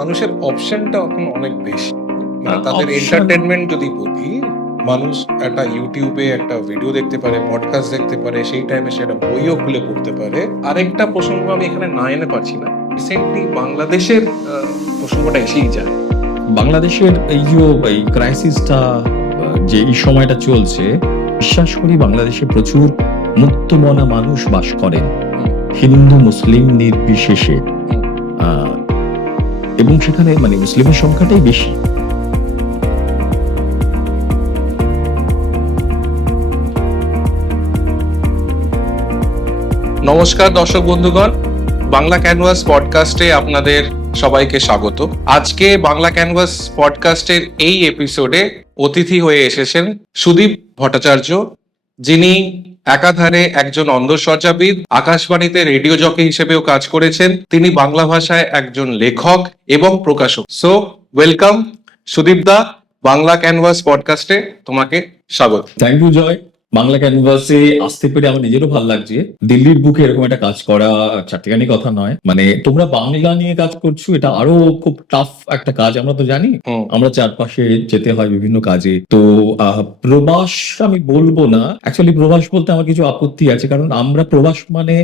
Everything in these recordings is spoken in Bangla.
মানুষের অপশনটা এখন অনেক বেশি। তাদের অপশন এন্টারটেনমেন্ট যদি বলি, মানুষ একটা ইউটিউবে একটা ভিডিও দেখতে পারে, পডকাস্ট দেখতে পারে, সেই টাইমে সেটা বইও খুলে পড়তে পারে। আরেকটা প্রসঙ্গ আমি এখানে না এনে পারছি না, রিসেন্টলি বাংলাদেশের প্রসঙ্গটা এসেই যায়। বাংলাদেশের এই যে এই ক্রাইসিসটা যে এই সময়টা চলছে, বিশ্বাস করি বাংলাদেশে প্রচুর মুক্তমনা মানুষ বাস করেন, হিন্দু মুসলিম নির্বিশেষে, এবং সেখানে মানে মুসলিমের সংখ্যাটাই বেশি। নমস্কার দর্শক বন্ধুগণ, বাংলা ক্যানভাস পডকাস্টে আপনাদের সবাইকে স্বাগত। আজকে বাংলা ক্যানভাস পডকাস্টের এই এপিসোডে অতিথি হয়ে এসেছেন সুদীপ ভট্টাচার্য, যিনি একাধারে একজন অন্ধসজ্জাবিদ, আকাশবাণীতে রেডিও জকি হিসেবেও কাজ করেছেন। তিনি বাংলা ভাষায় একজন লেখক এবং প্রকাশক। সো ওয়েলকাম সুদীপ দা, বাংলা ক্যানভাস পডকাস্টে তোমাকে স্বাগত। থ্যাংক ইউ জয়। বাংলা ক্যানভাসে আসতে পেরে আমার নিজেরও ভালো লাগছে। দিল্লির বুকে এরকম একটা কাজ করা চারটিখানি কথা নয়। মানে তোমরা বাংলা নিয়ে কাজ করছো, এটা আরো খুব টাফ একটা কাজ, আমরা তো জানি। আমরা চারপাশে যেতে হয় বিভিন্ন কাজে। তো প্রবাস আমি বলবো না, অ্যাকচুয়ালি প্রবাস বলতে আমার কিছু আপত্তি আছে, কারণ আমরা প্রবাস মানে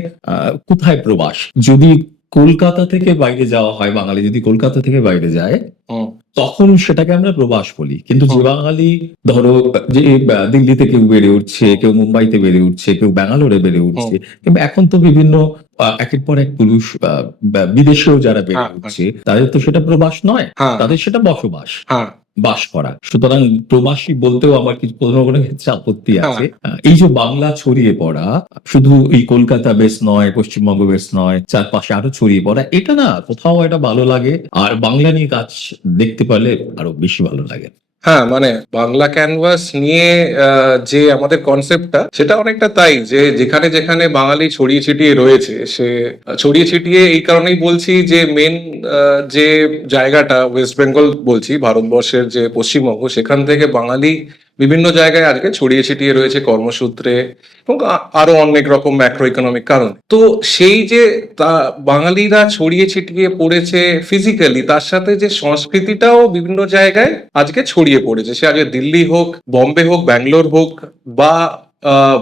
কোথায় প্রবাস? যদি কলকাতা থেকে বাইরে যাওয়া হয়, বাঙালি যদি কলকাতা থেকে বাইরে যায় তখন সেটাকে আমরা প্রবাস বলি। কিন্তু যে বাঙালি ধরো যে দিল্লিতে কেউ বেড়ে উঠছে, কেউ মুম্বাইতে বেড়ে উঠছে, কেউ ব্যাঙ্গালোরে বেড়ে উঠছে, কিংবা এখন তো বিভিন্ন একের পর এক পুরুষ বিদেশেও যারা বেড়ে উঠছে, তাদের তো সেটা প্রবাস নয়, তাদের সেটা বসবাস, বাস করা। সুতরাং প্রবাসী বলতেও আমার কিছু কোনো ক্ষেত্রে আপত্তি আছে। এই যে বাংলা ছড়িয়ে পড়া, শুধু এই কলকাতা বেশ নয়, পশ্চিমবঙ্গ বেশ নয়, চারপাশে আরো ছড়িয়ে পড়া, এটা না কোথাও এটা ভালো লাগে। আর বাংলা নিয়ে কাজ দেখতে পারলে আরো বেশি ভালো লাগে। হ্যাঁ, মানে বাংলা ক্যানভাস নিয়ে যে আমাদের কনসেপ্টটা, সেটা অনেকটা তাই, যে যেখানে যেখানে বাঙালি ছড়িয়ে ছিটিয়ে রয়েছে, সে ছড়িয়ে ছিটিয়ে এই কারণেই বলছি যে মেন যে জায়গাটা ওয়েস্ট বেঙ্গল বলছি, ভারতবর্ষের যে পশ্চিমবঙ্গ, সেখান থেকে বাঙালি বিভিন্ন জায়গায় আজকে ছড়িয়ে ছিটিয়ে রয়েছে কর্মসূত্রে এবং আরো অনেক রকম ম্যাক্রো ইকোনমিক কারণ। তো সেই যে বাঙালিরা ছড়িয়ে ছিটিয়ে পড়েছে ফিজিক্যালি, তার সাথে যে সংস্কৃতিটাও বিভিন্ন জায়গায় আজকে ছড়িয়ে পড়েছে, সে আজকে দিল্লি হোক, বম্বে হোক, ব্যাঙ্গালোর হোক, বা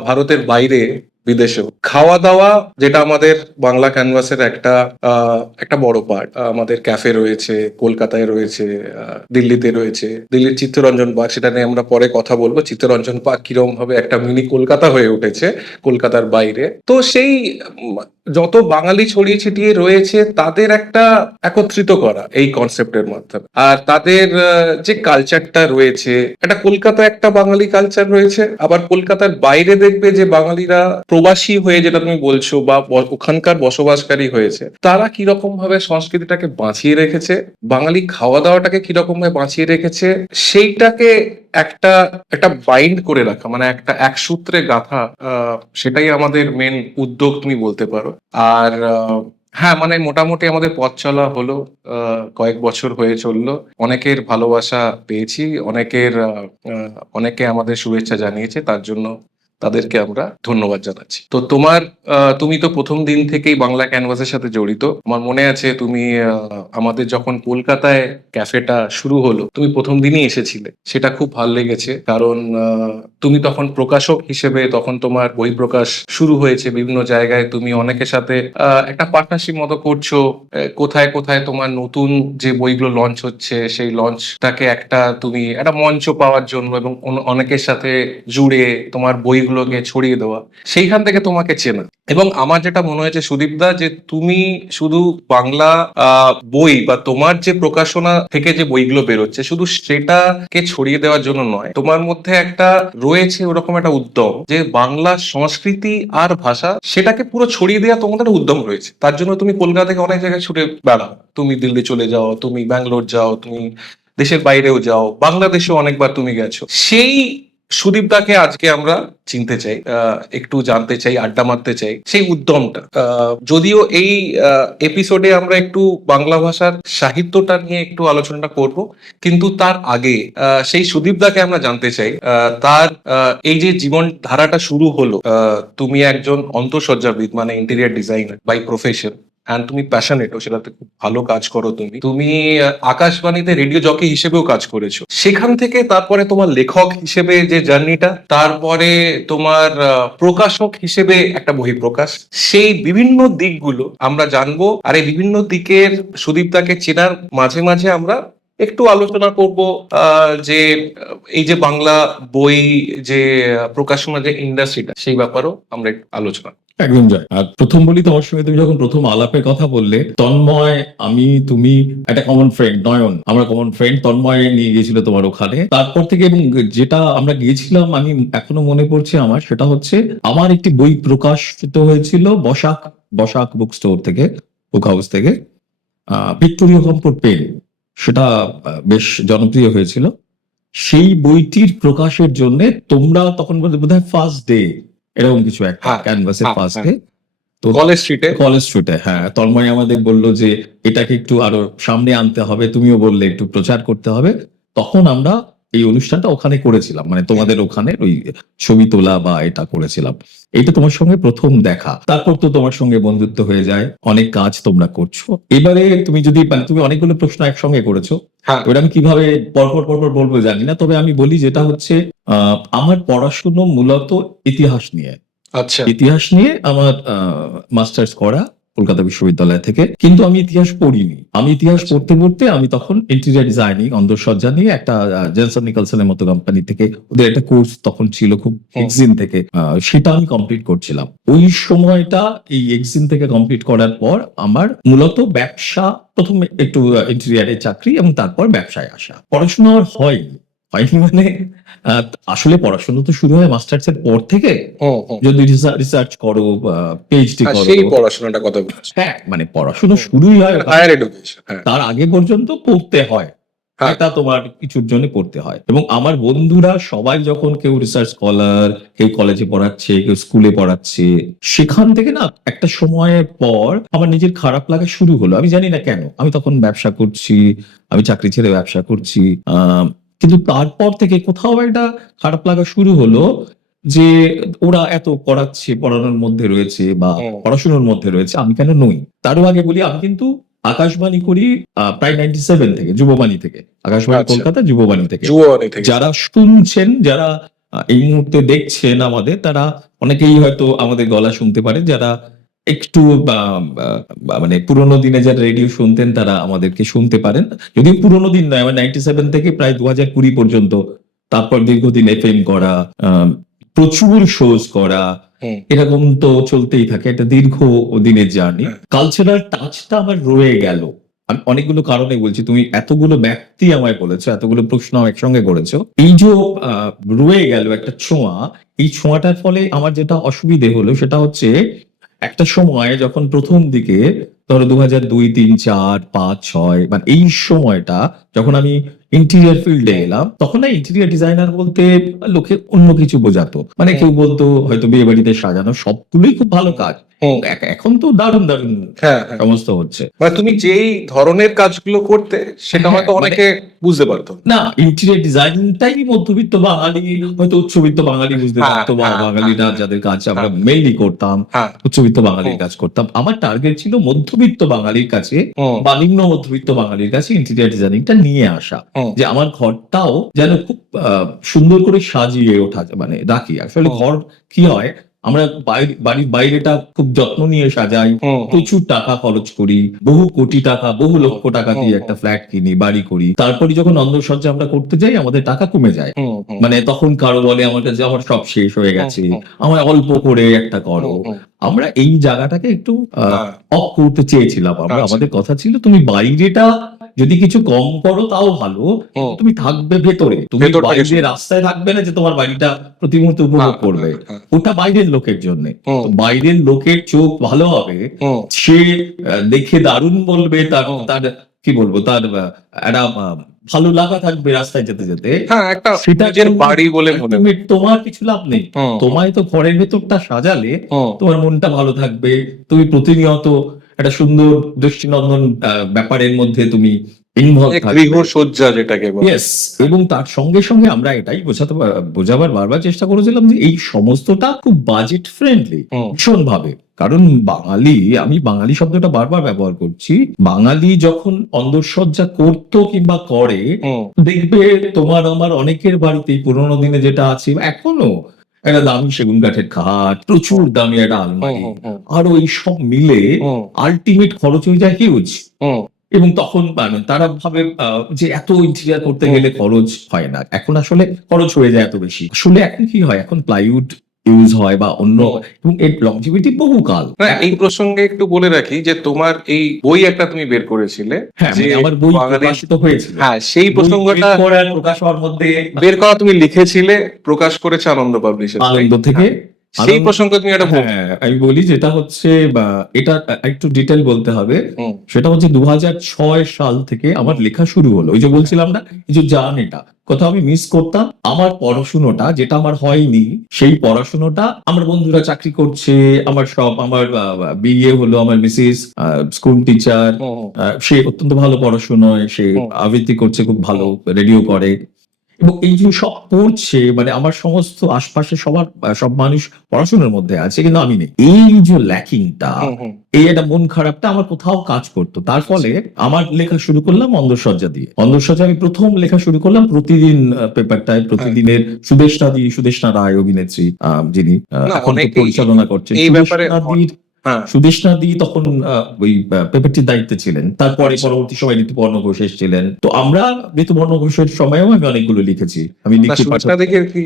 ভারতের বাইরে বিদেশে হোক। খাওয়া দাওয়া, যেটা আমাদের বাংলা ক্যানভাসের একটা বড় পার্ট। আমাদের ক্যাফে রয়েছে, কলকাতায় রয়েছে, দিল্লিতে রয়েছে, দিল্লির চিত্তরঞ্জন পার্ক, সেটা নিয়ে আমরা পরে কথা বলবো। চিত্তরঞ্জন পার্ক কিরকম ভাবে একটা মিনি কলকাতা হয়ে উঠেছে কলকাতার বাইরে। তো সেই যত বাঙালি ছড়িয়ে ছিটিয়ে রয়েছে তাদের একটা একত্রিত করা এই কনসেপ্টের মাধ্যমে, আর তাদের যে কালচারটা রয়েছে, একটা কলকাতা একটা বাঙালি কালচার রয়েছে, আবার কলকাতার বাইরে দেখবে যে বাঙালিরা প্রবাসী হয়ে, যেটা তুমি বলছো, বা ওখানকার বসবাসকারী হয়েছে, তারা কিরকম ভাবে সংস্কৃতিটাকে বাঁচিয়ে রেখেছে, বাঙালি খাওয়া দাওয়াটাকে কিরকম ভাবে বাঁচিয়ে রেখেছে, সেইটাকে একটা বাইন্ড করে রাখা, মানে একটা এক সূত্রে গাঁথা, সেটাই আমাদের মেন উদ্যোগ তুমি বলতে পারো। আর হ্যাঁ, মানে মোটামুটি আমাদের পথ চলা হলো, কয়েক বছর হয়ে চললো, অনেকের ভালোবাসা পেয়েছি, অনেকে আমাদের শুভেচ্ছা জানিয়েছে, তার জন্য তাদেরকে আমরা ধন্যবাদ জানাচ্ছি। তো তুমি তো প্রথম দিন থেকেই বাংলা ক্যানভাসের সাথে জড়িত। আমার মনে আছে তুমি আমাদের যখন কলকাতায় ক্যাফেটা শুরু হলো, তুমি প্রথম দিনই এসেছিলে, সেটা খুব ভালো লেগেছে। কারণ তুমি তখন প্রকাশক হিসেবে, তখন তোমার বই প্রকাশ শুরু হয়েছে বিভিন্ন জায়গায়, তুমি অনেকের সাথে একটা পার্টনারশিপ মতো করছো। কোথায় কোথায় তোমার নতুন যে বইগুলো লঞ্চ হচ্ছে, সেই লঞ্চটাকে তুমি একটা মঞ্চ পাওয়ার জন্য এবং অনেকের সাথে জুড়ে তোমার বইগুলোকে ছড়িয়ে দেওয়া, সেইখান থেকে তোমাকে চেনা। এবং আমার যেটা মনে হয়েছে সুদীপদা, যে তুমি শুধু বাংলা বই বা তোমার যে প্রকাশনা থেকে যে বইগুলো বেরোচ্ছে, শুধু সেটাকে ছড়িয়ে দেওয়ার জন্য নয়, তোমার মধ্যে একটা রয়েছে ওরকম একটা উদ্যম, যে বাংলা সংস্কৃতি আর ভাষা সেটাকে পুরো ছড়িয়ে দেওয়া তোমাদের উদ্যম রয়েছে। তার জন্য তুমি কলকাতা থেকে অনেক জায়গায় ছুটে বেড়াও, তুমি দিল্লি চলে যাও, তুমি ব্যাঙ্গালোর যাও, তুমি দেশের বাইরেও যাও, বাংলাদেশেও অনেকবার তুমি গেছো। সেই সুদীপদাকে আজকে আমরা চিনতে চাই, একটু জানতে চাই, আড্ডা মারতে চাই, সেই উদ্যমটা। যদিও এই এপিসোডে আমরা একটু বাংলা ভাষার সাহিত্যটা নিয়ে একটু আলোচনা করব, কিন্তু তার আগে সেই সুদীপদাকে আমরা জানতে চাই, তার এই যে জীবন ধারাটা শুরু হলো, তুমি একজন অন্তঃসজ্জাবিদ, মানে interior designer by profession, and তুমি প্যাশনেটও, সেটাতে খুব ভালো কাজ করো। তুমি আকাশবাণীতে রেডিও জকি হিসেবেও কাজ করেছো। সেখান থেকে তারপরে তোমার লেখক হিসেবে যে জার্নিটা, তারপরে তোমার প্রকাশক হিসেবে একটা বহিঃপ্রকাশ, সেই বিভিন্ন দিকগুলো আমরা জানবো। আর এই বিভিন্ন দিকের সুদীপ্তাকে চেনার মাঝে মাঝে আমরা একটু আলোচনা করব যে এই যে বাংলা বই যে প্রকাশনা যে ইন্ডাস্ট্রিটা, সেই ব্যাপারেও আমরা একটু আলোচনা। একদম যায়। আর প্রথম বলি, তোমার সঙ্গে তুমি যখন প্রথম আলাপের কথা বললে, তন্ময়, আমি, তুমি, একটা কমন ফ্রেন্ড নয়ন, আমরা কমন ফ্রেন্ড তন্ময় নিয়ে গিয়েছিল তোমার ওখানে। তারপর থেকে এবং যেটা আমরা গিয়েছিলাম, আমি এখনো মনে পড়ছে আমার, সেটা হচ্ছে আমার একটি বই প্রকাশিত হয়েছিল বসাক বসাক বুক স্টোর থেকে, বুক হাউস থেকে, ভিক্টোরিয়া কম্পোর্ট পেন। সেটা বেশ জনপ্রিয় হয়েছিল। সেই বইটির প্রকাশের জন্য তোমরা তখন বোধহয় ফার্স্ট ডে এরকম কিছু একটা, হ্যাঁ, ক্যানভাসের হ্যাঁ, ফার্স্ট হ্যাঁ। ডে। তো কলেজ স্ট্রিটে। কলেজ স্ট্রিটে, হ্যাঁ, তন্ময় আমাদের বললো যে এটাকে একটু আরো সামনে আনতে হবে, তুমিও বললে একটু প্রচার করতে হবে। তখন আমরা এই অনুষ্ঠানটা ওখানে করেছিলাম, মানে তোমাদের ওখানে ওই ছবি তোলা বা এটা করেছিলাম। এটা তোমার সঙ্গে প্রথম দেখা। তারপর তো তোমার সঙ্গে বন্ধুত্ব হয়ে যায়, অনেক কাজ তোমরা করছো। এবারে তুমি যদি, মানে তুমি অনেকগুলো প্রশ্ন একসঙ্গে করেছো, হ্যাঁ, ওটা আমি কিভাবে পরপর পরপর বলবো জানি না, তবে আমি বলি যেটা হচ্ছে আমার পড়াশুনো মূলত ইতিহাস নিয়ে। আচ্ছা, ইতিহাস নিয়ে আমার মাস্টার্স করা কলকাতা বিশ্ববিদ্যালয় থেকে, কিন্তু আমি ইতিহাস পড়িনি। আমি ইতিহাস পড়তে পড়তে আমি তখন ইন্টেরিয়র ডিজাইনিং, অন্দরসজ্জা নিয়ে একটা জেনসন নিকলসনের মতো কোম্পানি থেকে, ওদের একটা কোর্স তখন ছিল খুব, এক্সিন থেকে, সেটা আমি কমপ্লিট করছিলাম। ওই সময়টা এই এক্সিন থেকে কমপ্লিট করার পর আমার মূলত ব্যবসা, প্রথমে একটু ইন্টেরিয়ারের চাকরি এবং তারপর ব্যবসায় আসা। পড়াশোনা আর হয়নি মানে আসলে পড়াশোনা তো শুরু হয় মাস্টার্স এর পর থেকে। যদি রিসার্চ করো, পিএইচডি করো, সেই পড়াশোনাটা কথা বলছি, হ্যাঁ, মানে পড়াশোনা শুরুই হয় ওখানে। Higher education. হ্যাঁ, তার আগে পর্যন্ত পড়তে হয়, হ্যাঁ। এটা তোমার কিছুর জন্য পড়তে হয়। এবং আমার বন্ধুরা সবাই যখন কেউ রিসার্চ স্কলার, কেউ কলেজে পড়াচ্ছে, কেউ স্কুলে পড়াচ্ছে, সেখান থেকে না একটা সময়ের পর আমার নিজের খারাপ লাগা শুরু হলো। আমি জানি না কেন, আমি তখন ব্যবসা করছি, আমি চাকরি ছেড়ে ব্যবসা করছি, কিন্তু তারপর থেকে কোথাও একটা খারাপ লাগা শুরু হলো যে ওরা এত পড়াচ্ছে, পড়ানোর মধ্যে রয়েছে বা পড়াশোনার মধ্যে রয়েছে, আমি কেন নই। তারও আগে বলি, আমি কিন্তু আকাশবাণী করি প্রায় 97 থেকে, যুববাণী থেকে। আকাশবাণী আচ্ছা। কলকাতা, যুববাণী থেকে। যুববাণী থেকে। যারা শুনছেন, যারা এই মুহূর্তে দেখছেন আমাদের, তারা অনেকেই হয়তো আমাদের গলা শুনতে পারে। যারা একটু মানে পুরোনো দিনে যারা রেডিও শুনতেন, তারা আমাদেরকে শুনতে পারেন। যদিও পুরোনো দিন নয়, আমার 97 থেকে প্রায় 2020 পর্যন্ত, তারপর দীর্ঘদিন এফএম করা, প্রচুর শোজ করা, এরকম তো চলতেই থাকে, একটা দীর্ঘ দিনের জার্নি। কালচারাল টাচটা আমার রয়ে গেল। আমি অনেকগুলো কারণে বলছি, তুমি এতগুলো ব্যক্তি আমায় বলেছো, এতগুলো প্রশ্ন একসঙ্গে করেছো, এই যে রয়ে গেল একটা ছোঁয়া, এই ছোঁয়াটার ফলে আমার যেটা অসুবিধে হলো সেটা হচ্ছে, একটা সময় যখন প্রথম দিকে, ধরো 2002, 3, 4, 5, 6, মানে এই সময়টা যখন আমি ইন্টেরিয়ার ফিল্ডে এলাম, তখন না ইন্টেরিয়ার ডিজাইনার বলতে লোকে অন্য কিছু বোঝাতো। মানে কেউ বলতো হয়তো বিয়ে বাড়িতে সাজানো, সবগুলোই খুব ভালো কাজ। এখন তো দারুণ দারুণ সমস্ত হচ্ছে। মানে তুমি যেই ধরনের কাজগুলো করতে, সেটা হয়তো অনেকে বুঝতে পারতো না। ইন্টেরিয়র ডিজাইনিংটাই মধ্যবিত্ত বাঙালি, হয়তো উচ্চবিত্ত বাঙালি বুঝতে পারতো, বা বাঙালিরা যাদের কাজ আমরা মেইনলি করতাম, উচ্চবিত্ত বাঙালির কাজ করতাম। আমার টার্গেট ছিল মধ্যবিত্ত বাঙালির কাছে বা নিম্ন মধ্যবিত্ত বাঙালির কাছে ইন্টেরিয়র ডিজাইনিংটা নিয়ে আসা, যে আমার ঘরটাও যেন খুব সুন্দর করে সাজিয়ে ওঠা, মানে রাখি। আসলে ঘর কি হয়, আমরা বাড়ির বাইরেটা খুব যত্ন নিয়ে সাজাই, প্রচুর টাকা খরচ করি, বহু কোটি টাকা, বহু লক্ষ টাকা দিয়ে একটা ফ্ল্যাট কিনি, বাড়ি করি। তারপরে যখন অন্দরসজ্জা আমরা করতে যাই, আমাদের টাকা কমে যায়। মানে তখন কারো বলে আমার কাছে আমার সব শেষ হয়ে গেছে, আমার অল্প করে একটা করো। আমরা এই জায়গাটাকে একটু অফ করতে চেয়েছিলাম। আমরা, আমাদের কথা ছিল তুমি বাইরেটা যদি কিছু কম করো তাও ভালো, তুমি থাকবে ভেতরে, তুমি বাইরে রাস্তায় থাকবে না যে তোমার বাড়িটা প্রতি মুহূর্তে উপভোগ করবে, ওটা বাইরের লোকের জন্য। বাইরের লোকের চোখ ভালো হবে, সে দেখে দারুণ বলবে, তার কি বলবো, তার একটা ভালো লাগা থাকবে রাস্তায় যেতে যেতে, সেটা বাড়ি বলে তুমি, তোমার কিছু লাভ নেই। তোমায় তো ঘরের ভেতরটা সাজালে তোমার মনটা ভালো থাকবে, তুমি প্রতিনিয়ত একটা সুন্দর দৃষ্টিনন্দন ব্যাপারের মধ্যে তুমি ইনভলভ থাকবে, গৃহসজ্জা যেটাকে বলে। ইয়েস। এবং তার সঙ্গে সঙ্গে আমরা এটাই বোঝাবার বারবার চেষ্টা করেছিলাম যে এই সমস্তটা খুব বাজেট ফ্রেন্ডলি, ভীষণ ভাবে। কারণ বাঙালি, আমি বাঙালি শব্দটা বারবার ব্যবহার করছি, বাঙালি যখন অন্দরসজ্জা করতো কিংবা করে, হুম দেখবে তোমার আমার অনেকের বাড়িতেই পুরোনো দিনে যেটা আছে এখনো, একটা দামি সেগুন কাঠের খাট, প্রচুর দামি একটা হুম আলমারি, হুম হুম আর ওই সব মিলে হুম আলটিমেট খরচ হয়ে যায় হিউজ। হুম এবং তখন মানে তারা ভাবে যে এত ইন্টেরিয়ার করতে হুম গেলে খরচ হয় না, এখন আসলে খরচ হয়ে যায় এত বেশি। আসলে এখন কি হয়, এখন প্লাইউড ইউজ হয় বা অন্য, হুম। এবং এর লংজিভিটি বহুকাল। না, এই প্রসঙ্গে একটু বলে রাখি যে তোমার এই বই একটা তুমি বের করেছিলে, হ্যাঁ, যে মানে আমার বই বাঙালি, প্রকাশিত হয়েছিল, হ্যাঁ সেই বই প্রসঙ্গটা বের করার প্রকাশ হওয়ার মধ্যে বের করা তুমি লিখেছিলে, প্রকাশ করেছে আনন্দ পাবলিশার্স, আনন্দ থেকে। সেই আনন্দ, প্রসঙ্গে তুমি একটা বল। হ্যাঁ আমি বলি, যেটা হচ্ছে বা এটা একটু ডিটেল বলতে হবে। হুম সেটা হচ্ছে 2006 সাল থেকে আমার লেখা শুরু হলো। ওই যে বলছিলাম না, এই যে জার্নিটা কোথাও আমি মিস করতাম, আমার পড়াশুনোটা যেটা আমার হয়নি, সেই পড়াশুনোটা আমার বন্ধুরা চাকরি করছে, আমার সব, আমার বিয়ে হলো, আমার মিসেস স্কুল টিচার, হুম সে অত্যন্ত ভালো পড়াশোনায়, সে হুম আবৃত্তি করছে, খুব ভালো রেডিও করে, এবং এই যে সব পড়ছে, মানে আমার সমস্ত আশপাশে সবার সব মানুষ পড়াশোনার মধ্যে আছে, কিন্তু আমি নেই। এই যে ল্যাকিংটা, হুম হুম এই একটা মন খারাপটা আমার কোথাও কাজ করতো। তার ফলে আমার লেখা শুরু করলাম অন্দরসজ্জা দিয়ে। অন্দরসজ্জা আমি প্রথম লেখা শুরু করলাম প্রতিদিন পেপারটায়, প্রতিদিনের সুদেষ্ণা রায় অভিনেত্রী, যিনি না, এখন তো অনেকেই পরিচালনা করছেন, এই ব্যাপারে হ্যাঁ সুদেষ্ণা দি তখন ওই পেপারটির দায়িত্বে ছিলেন। তারপরে আচ্ছা। পরবর্তী সময় ঋতুপর্ণ ঘোষ এসেছিলেন। তো আমরা ঋতুপর্ণ ঘোষের সময়ও আমি অনেকগুলো লিখেছি, আমি না, লিখে সুদেষ্ণা পাঠাতাম। দিকে কি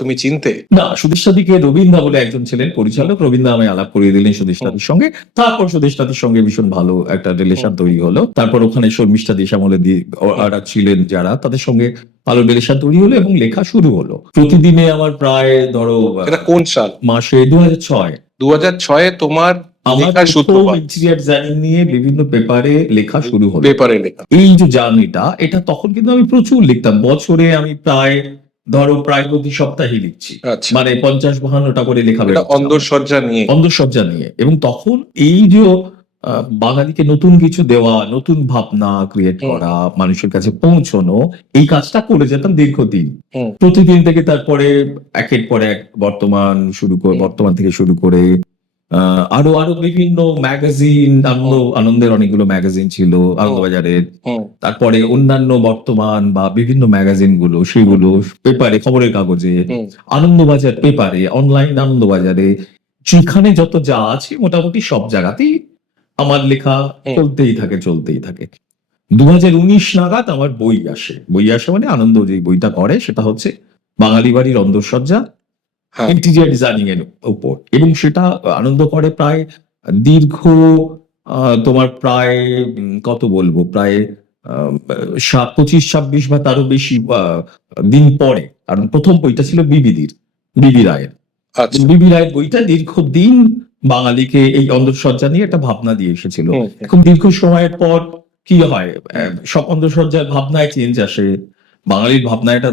তুমি চিনতে? না, সুদেষ্ণা দিকে রবীন্দ্র বলে একজন ছিলেন পরিচালক, রবীন্দ্র আমায় আলাপ করিয়ে দিলেন হুম সুদেষ্ণাদির সঙ্গে। তারপর সুদেষ্ণাদির সঙ্গে ভীষণ ভালো একটা রিলেশন হুম তৈরি হলো। তারপর ওখানে শর্মিষ্ঠা দেশামলে দি হুম। ওরা ছিলেন যারা, তাদের সঙ্গে ভালো রিলেশন তৈরি হলো এবং লেখা শুরু হলো। প্রতিদিনে আমার প্রায় ধরো এটা কোন সাল? মাসে 2006 2006-এ তোমার আমার লেখার প্রথম সূত্রপাত, ইন্টেরিয়ার ডিজাইনিং নিয়ে বিভিন্ন পেপারে লেখা শুরু হলো। পেপারে লেখা। এই যে জার্নিটা, এটা তখন কিন্তু আমি প্রচুর লিখতাম। বছরে আমি প্রায় ধরো প্রায় প্রতি সপ্তাহে লিখছি, আচ্ছা, মানে 50-52টা করে লেখা এটা বেরোচ্ছে আমার অন্দরসজ্জা নিয়ে। অন্দরসজ্জা নিয়ে। এবং তখন এই যে বাঙালিকে নতুন কিছু দেওয়া, নতুন ভাবনা ক্রিয়েট হুম করা, মানুষের কাছে পৌঁছানো, এই কাজটা করে যেতাম দীর্ঘদিন। হুম প্রতিদিন থেকে তারপরে একের পর এক হুম বর্তমান থেকে শুরু করে আরো আরো বিভিন্ন ম্যাগাজিন, আনন্দের অনেকগুলো ম্যাগাজিন ছিল আনন্দবাজারের। হুম তারপরে অন্যান্য বর্তমান বা বিভিন্ন ম্যাগাজিন গুলো, সেগুলো পেপারে, খবরের কাগজে, হুম আনন্দবাজার পেপারে, অনলাইন আনন্দবাজারে, যেখানে যত যা আছে মোটামুটি সব জায়গাতেই আমার লেখা হুম। চলতেই থাকে। 2019 নাগাদ আমার বই আসে মানে আনন্দ যে বইটা করে সেটা হচ্ছে বাঙালি বাড়ির অন্দরসজ্জা, হ্যাঁ ইন্টেরিয়ার ডিজাইনিং এর উপর। এবং সেটা আনন্দ করে প্রায় দীর্ঘ তোমার প্রায় কত বলবো, প্রায় 25-26 বা তারও বেশি দিন পরে। কারণ প্রথম বইটা ছিল বিবি রায়ের। আচ্ছা। বিবি রায়ের বইটা দীর্ঘদিন বাঙালিকে এই অন্দরসজ্জা নিয়ে একটা ভাবনা দিয়ে এসেছিল। হুম এখন দীর্ঘ সময়ের পর কি হয়, সব অন্দরসজ্জার ভাবনায় চেঞ্জ আসে, বাঙালির ভাবনায় একটা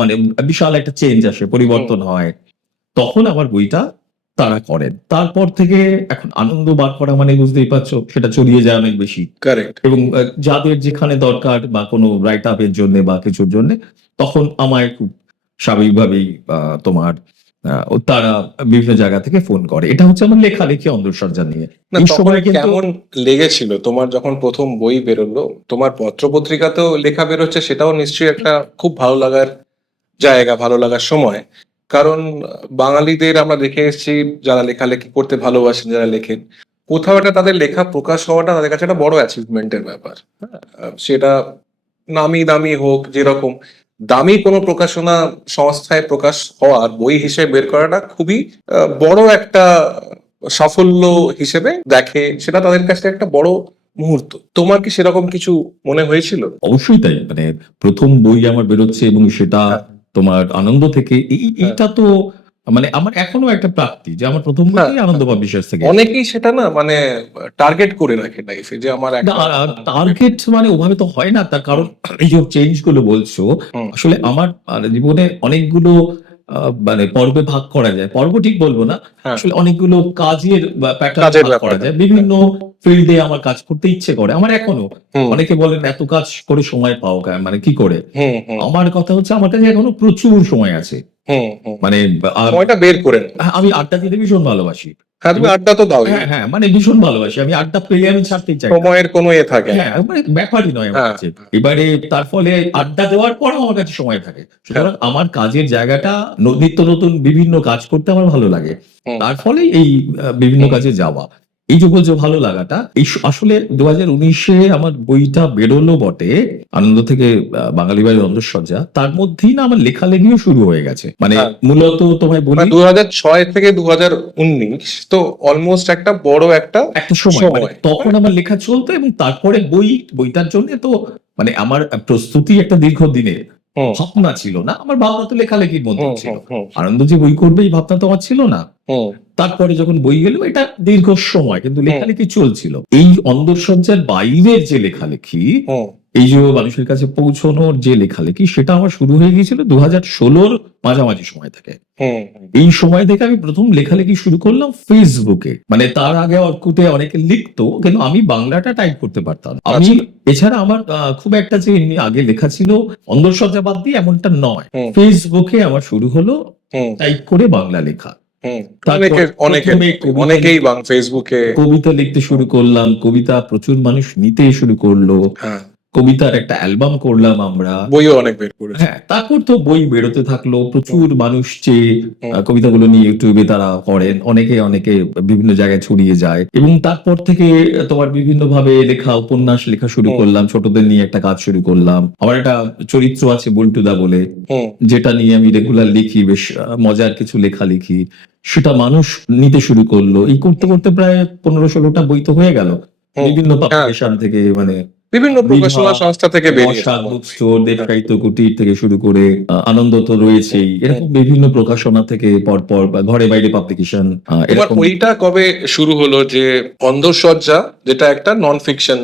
মানে বিশাল একটা চেঞ্জ আসে, পরিবর্তন হয়। তখন আমার বইটা তারা করেন। তারপর থেকে এখন আনন্দ বার করা মানে বুঝতেই পারছো, সেটা ছড়িয়ে যায় অনেক বেশি। কারেক্ট। এবং যাদের যেখানে দরকার বা কোনো রাইট আপের জন্য বা কিছুর জন্য, তখন আমায় খুব স্বাভাবিকভাবেই তোমার তারা বিভিন্ন জায়গা থেকে ফোন করে। এটা হচ্ছে আমার লেখালেখি অন্দরসজ্জা নিয়ে। না, এই তখন সময় কিন্তু কেমন লেগেছিল তোমার যখন প্রথম বই বেরোলো? তোমার পত্রপত্রিকাতেও লেখা বেরোচ্ছে, সেটাও নিশ্চয়ই একটা খুব ভালো লাগার জায়গা, ভালো লাগার সময়। কারণ বাঙালিদের আমরা দেখে এসেছি, যারা লেখালেখি করতে ভালোবাসেন, যারা লেখেন, কোথাও একটা তাদের লেখা প্রকাশ হওয়াটা তাদের কাছে একটা বড় অ্যাচিভমেন্টের ব্যাপার। হ্যাঁ, সেটা নামি দামি হোক, যেরকম দামি কোনো প্রকাশনা সংস্থায় প্রকাশ হওয়ার বই হিসেবে বের করাটা খুবই বড় একটা সাফল্য হিসেবে দেখে, সেটা তাদের কাছে একটা বড় মুহূর্ত। তোমার কি সেরকম কিছু মনে হয়েছিল? অবশ্যই তাই, মানে প্রথম বই আমার বেরোচ্ছে এবং সেটা হ্যাঁ তোমার আনন্দ থেকে, হ্যাঁ এইটা তো মানে আমার এখনো একটা প্রাপ্তি যে আমার প্রথম হ্যাঁ বইটাই আনন্দ পাবলিশার্স থেকে। অনেকেই সেটা না মানে টার্গেট করে রাখে লাইফে, যে আমার না, একটা টার্গেট মানে ওভাবে তো হয় না, তার কারণ এই যে চেঞ্জ গুলো বলছো, হুম আসলে আমার জীবনে অনেকগুলো মানে পর্বে ভাগ করা যায়, পর্ব ঠিক বলবো না, হ্যাঁ আসলে অনেকগুলো কাজের প্যাটার্ন কাজের ভাগ করা ব্যাপারটা। যায়। বিভিন্ন ফিল্ডে আমার কাজ করতে ইচ্ছে করে, আমার এখনো। হুম অনেকে বলেন এত কাজ করে সময় পাও মানে কি করে। হুম হুম আমার কথা হচ্ছে আমার কাছে এখনো প্রচুর সময় আছে। হুম হুম। মানে সময়টা বের করে নাও। আমি আড্ডা দিতে ভীষণ ভালোবাসি। হ্যাঁ, তুমি আড্ডা তো দাও, হ্যাঁ হ্যাঁ, মানে ভীষণ ভালোবাসি আমি, আড্ডা পেলে আমি ছাড়তেই চাই না। সময়ের কোনো থাকে না। হ্যাঁ, মানে ব্যাপারই নয় আমার হ্যাঁ, কাছে। এবারে তার ফলে আড্ডা দেওয়ার পরও আমার কাছে সময় থাকে। সুতরাং আমার কাজের জায়গাটা নিত্য নতুন বিভিন্ন কাজ করতে আমার ভালো লাগে। হুম, তার ফলে এই বিভিন্ন কাজে যাওয়া। এই যে বলছো ভালো লাগাটা, আসলে 2019-এ আমার বইটা বেরোলো বটে, আনন্দ থেকে বাঙালি বাড়ির অন্দরসজ্জা। তার মধ্যেই না আমার লেখালেখিও শুরু হয়ে গেছে। মানে হ্যাঁ। মূলত তোমায় বলি, 2006 থেকে 2019 তো অলমোস্ট একটা বড় একটা একটা সময় মানে সময়। তখন আমার লেখা চলতো, এবং তারপরে বইটার জন্য তো মানে আমার প্রস্তুতি একটা দীর্ঘদিনের হুম, ভাবনা ছিল না। আমার ভাবনা তো লেখালেখির মধ্যে হুম, ছিল। হুম, হুম, আনন্দ যে বই করবে এই ভাবনা তো আমার ছিল না। হুম, তারপরে যখন বই গেল, এটা দীর্ঘ সময় কিন্তু হুম, লেখালেখি চলছিল। এই অন্দরসজ্জার বাইরের যে লেখালেখি, হুম, এই যে মানুষের কাছে পৌঁছানোর যে লেখালেখি, সেটা আমার শুরু হয়ে গিয়েছিল 2016-র মাঝামাঝি সময় থেকে। হুম, এই সময় থেকে আমি প্রথম লেখালেখি শুরু করলাম ফেসবুকে। মানে তার আগে অর্কুটে অনেকে লিখতো, কিন্তু আমি বাংলাটা টাইপ করতে পারতাম না। আমি আচ্ছা। এছাড়া আমার খুব একটা যে এমনি আগে লেখা ছিল অন্দরসজ্জা বাদ দিয়ে, এমনটা নয়। হুম, ফেসবুকে আমার শুরু হলো হুম, টাইপ করে বাংলা লেখা। হুম। তারপর প্রথমে অনেকেই ফেসবুকে। কবিতা লিখতে শুরু করলাম, কবিতা প্রচুর মানুষ নিতে শুরু করলো, হ্যাঁ, কবিতার একটা অ্যালবাম করলাম আমরা। বইও অনেক বের করেছে। হ্যাঁ, তারপর তো বই বেরোতে থাকলো, প্রচুর মানুষ যে হুম, কবিতাগুলো নিয়ে ইউটিউবে তারা পড়েন, অনেকে অনেকে বিভিন্ন জায়গায় ছড়িয়ে যায়, এবং তারপর থেকে তোমার বিভিন্ন ভাবে লেখা উপন্যাস লেখা শুরু হুম, করলাম, ছোটদের নিয়ে একটা কাজ শুরু করলাম। আমার একটা চরিত্র আছে বল্টুদা বলে, হুম, যেটা নিয়ে আমি রেগুলার লিখি, বেশ মজার কিছু লেখা লিখি। সেটা মানুষ নিতে শুরু করলো। এই করতে করতে প্রায় 15-16টা বই তো হয়ে গেল হুম। বিভিন্ন হ্যাঁ, পাবলিকেশন থেকে, মানে বিভিন্ন প্রকাশনা সংস্থা থেকে বেরিয়েছে। মশা বুক স্টোর, দেব সাহিত্য কুটির থেকে শুরু করে আনন্দ তো রয়েছেই, এরকম বিভিন্ন প্রকাশনা থেকে পরপর বা ঘরে বাইরে পাবলিকেশন তোমার এরকম। ওইটা কবে শুরু হলো যে অন্দরসজ্জা, যেটা একটা নন ফিকশন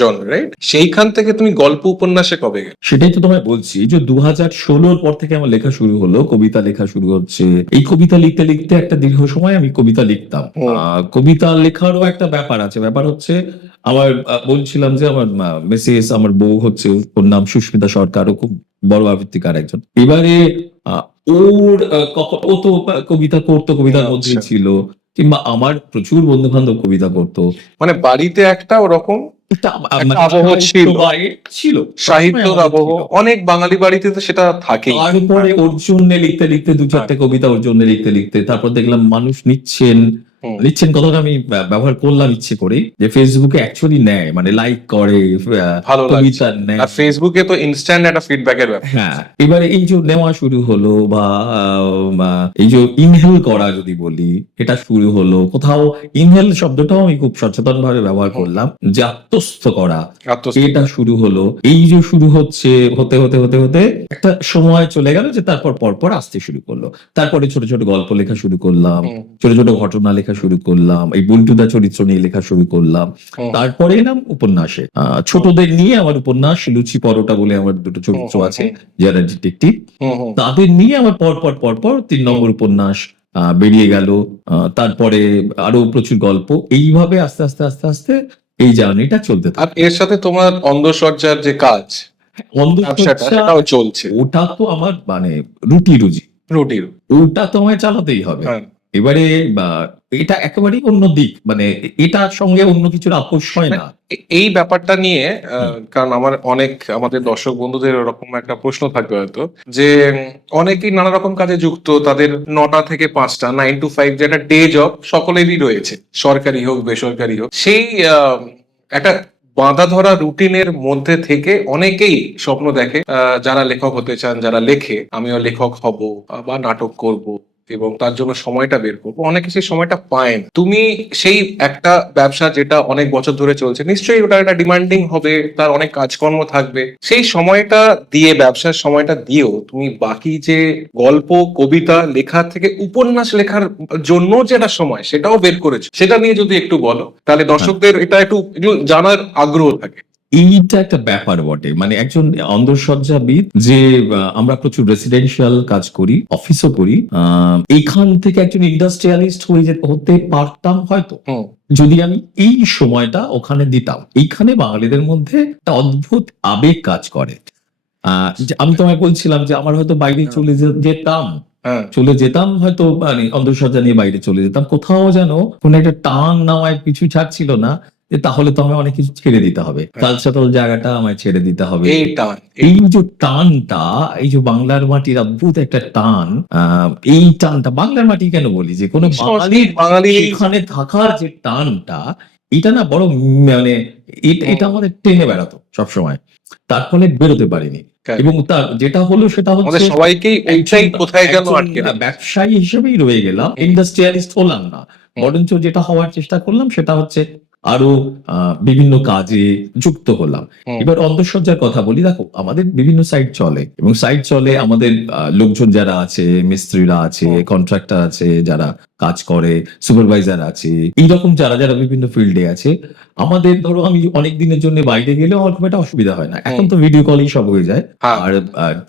জন, রাইট? সেইখান থেকে তুমি গল্প উপন্যাসে কবে গেলে? সেটাই তো তোমায় বলছি, এই যে 2016-র পর থেকে আমার লেখা শুরু হলো, কবিতা লেখা শুরু হচ্ছে। এই কবিতা লিখতে লিখতে একটা দীর্ঘ সময় আমি কবিতা লিখতাম। হুম, কবিতা লেখারও একটা ব্যাপার আছে। ব্যাপার হচ্ছে, আমার বলছিলাম যে আমার মেসেজ, আমার বউ হচ্ছে, ওর নাম সুস্মিতা সরকার, ও খুব বড় আবৃত্তিকার একজন। এবারে আহ, ওর ও তো কবিতা করতো, কবিতার মধ্যেই আচ্ছা। ছিল। কিংবা আমার প্রচুর বন্ধু বান্ধব কবিতা করতো। মানে বাড়িতে একটা ওরকম একটা একটা মানে আবহ ছিল, ছিল, সাহিত্যর সবসময় আবহ। ছিল। অনেক বাঙালি বাড়িতে তো সেটা থাকেই। তারপরে অর্জুনে লিখতে লিখতে, দু চারটে কবিতা অর্জুনে লিখতে লিখতে, তারপর দেখলাম মানুষ নিচ্ছেন। হুম, কথাটা আমি ব্যবহার করলাম ইচ্ছে করে, যে ফেসবুকে অ্যাকচুয়ালি নেয়, মানে লাইক করে, ভালো লাগছে। কবিতা নেয়। আর ফেসবুকে তো ইনস্ট্যান্ট একটা ফিডব্যাকের ব্যাপার। হ্যাঁ, এবারে এই যে নেওয়া শুরু হলো, বা এই যে ইনহেল করা যদি বলি, এটা শুরু হলো। কোথাও ইনহেল শব্দটাও আমি খুব সচেতন ভাবে ব্যবহার হুম, করলাম, যে আত্মস্থ করা, আত্মস্থ। এটা শুরু হলো। এই যে শুরু হচ্ছে, হতে হতে হতে হতে একটা সময় চলে গেল, যে তারপর পরপর আসতে শুরু করলো। তারপরে ছোট ছোট গল্প লেখা শুরু করলাম, হুম, ছোট ছোট ঘটনা লেখা শুরু করলাম, এই বল্টুদা চরিত্র নিয়ে লেখা শুরু করলাম। হুম, তারপরে এলাম উপন্যাসে, ছোটদের নিয়ে আমার উপন্যাস লুচি পরোটা বলে আমার দুটো চরিত্র হুম, আছে, যারা ডিটেকটিভ। হুম, হুম। তাদের নিয়ে আমার পরপর পরপর 3 নম্বর উপন্যাস বেরিয়ে গেল। তারপরে আরো প্রচুর গল্প, এইভাবে আস্তে আস্তে আস্তে আস্তে এই জার্নিটা চলতে আর থাকে। এর সাথে তোমার অন্দরসজ্জার যে কাজ, ব্যবসাটা, অন্ধসজ্জা, সেটাও চলছে ওটা তো আমার মানে রুজি, রুটির। ওটা তোমায় চালাতেই হবে। হ্যাঁ, এবারে বা এটা একেবারেই অন্য দিক, মানে এটার সঙ্গে অন্য কিছুর আপোষ হয় না। এই ব্যাপারটা নিয়ে হুম। কারণ আমাদের দর্শক বন্ধুদের ওরকম একটা প্রশ্ন থাকবে হয়তো, যে অনেকেই নানা রকম কাজে যুক্ত, তাদের 9টা থেকে 5টা 9 to 5 যেটা ডে জব সকলেরই রয়েছে, সরকারি হোক বেসরকারি হোক। সেই একটা বাঁধা ধরা রুটিনের মধ্যে থেকে অনেকেই স্বপ্ন দেখে, যারা লেখক হতে চান, যারা লেখে আমিও লেখক হব বা নাটক করব এবং তার জন্য সময়টা বের করবো, অনেকে সেই সময়টা পায় না। তুমি সেই একটা ব্যবসা যেটা অনেক বছর ধরে চলছে, নিশ্চয়ই ওটা একটা ডিমান্ডিং হবে, তার অনেক কাজকর্ম থাকবে, সেই সময়টা দিয়ে, ব্যবসার সময়টা দিয়েও তুমি বাকি যে গল্প কবিতা লেখা থেকে উপন্যাস লেখার জন্য যেটা সময়, সেটাও বের করেছো। সেটা নিয়ে যদি একটু বলো, তাহলে দর্শকদের এটা একটু একটু জানার আগ্রহ থাকে। এইটা একটা ব্যাপার বটে, মানে একজন অন্দরসজ্জাবিদ যে আমরা প্রচুর রেসিডেন্সিয়াল কাজ করি, অফিসও করি, এখান থেকে একজন ইন্ডাস্ট্রিয়ালিস্ট হতে পারতাম হয়তো, হুম, যদি আমি এই সময়টা ওখানে দিতাম। এইখানে বাঙালিদের মধ্যে একটা অদ্ভুত আবেগ কাজ করে। যে আমি তোমায় বলছিলাম যে আমার হয়তো বাইরে চলে যেতাম, হ্যাঁ চলে যেতাম হয়তো মানে অন্তঃসজ্জা নিয়ে বাইরে চলে যেতাম, কোথাও যেন কোনো একটা টান নামায় কিছু ছাড়ছিল না, যে তাহলে তো আমায় অনেক কিছু ছেড়ে দিতে হবে, কালচারাল জায়গাটা আমায় ছেড়ে দিতে হবে। এই টান এই যে টানটা, এই যে বাংলার মাটির অদ্ভুত একটা টান, এই টানটা বাংলার মাটি কেন বলি, যে কোনো বাঙালির বাঙালি সেখানে থাকার যে টানটা, এটা না বড় মানে এটা আমাদের টেনে বেড়াতো সবসময়, তার ফলে বেরোতে পারিনি। এবং তার যেটা হলো সেটা আমাদের হচ্ছে সবাইকেই ওইটাই কোথায় যেন একজন আটকে রেখেছে। ব্যবসায়ী হিসেবেই রয়ে গেলাম, ইন্ডাস্ট্রিয়ালিস্ট হলাম না, বরঞ্চ যেটা হওয়ার চেষ্টা করলাম সেটা হচ্ছে আরো বিভিন্ন কাজে যুক্ত হলাম। এবার অন্তঃসজ্জার কথা বলি, দেখো আমাদের বিভিন্ন সাইট চলে, এবং সাইট চলে আমাদের লোকজন যারা আছে, মিস্ত্রিরা আছে, কন্ট্রাক্টর আছে, যারা কাজ করে, সুপারভাইজার আছে, এইরকম যারা যারা বিভিন্ন ফিল্ডে আছে। আমাদের ধরো আমি অনেক দিনের জন্য বাইরে গেলেও আমার খুব একটা অসুবিধা হয় না, এখন তো ভিডিও কলেই সব হয়ে যায়। হ্যাঁ। আর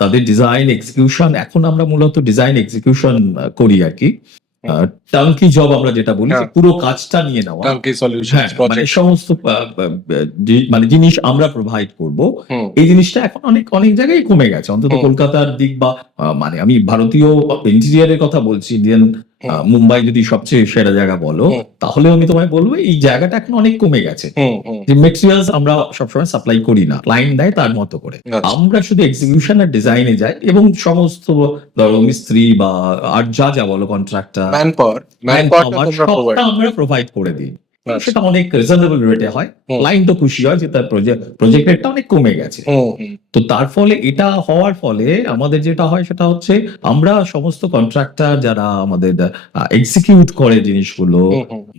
তাদের ডিজাইন এক্সিকিউশন, এখন আমরা মূলত ডিজাইন এক্সিকিউশন করি আর কি, টার্নকি জব আমরা যেটা বলি, যে হ্যাঁ। পুরো কাজটা নিয়ে নেওয়া। টার্নকি সলিউশন হ্যাঁ, মানে সমস্ত মানে জিনিস আমরা প্রোভাইড করব। এই জিনিসটা এখন অনেক অনেক জায়গায় কমে গেছে, অন্তত কলকাতার দিক বা মানে আমি ভারতীয় ইন্টেরিয়ারের কথা বলছি, ইন্ডিয়ান মুম্বাই যদি সবচেয়ে সেরা জায়গা বলো, তাহলে আমি তোমায় বলবো এই জায়গাটা এখন অনেক কমে গেছে। যে মেটেরিয়ালস আমরা সবসময় সাপ্লাই করি না, ক্লায়েন্ট দেয় তার মতো করে, আমরা শুধু এক্সিকিউশন আর ডিজাইনে যাই, এবং সমস্ত ধরো মিস্ত্রি বা আর যা যা বলো কন্ট্রাক্টর, সবটা আমরা প্রোভাইড করে দিই। সেটা অনেক রিজনেবল রেটে হয়, ক্লায়েন্টও খুশি হয় যে তার প্রজেক্ট রেটটা অনেক কমে গেছে। তো তার ফলে এটা হওয়ার ফলে আমাদের যেটা হয় সেটা হচ্ছে, আমরা সমস্ত কন্ট্রাক্টর যারা আমাদের এক্সিকিউট করে জিনিসগুলো,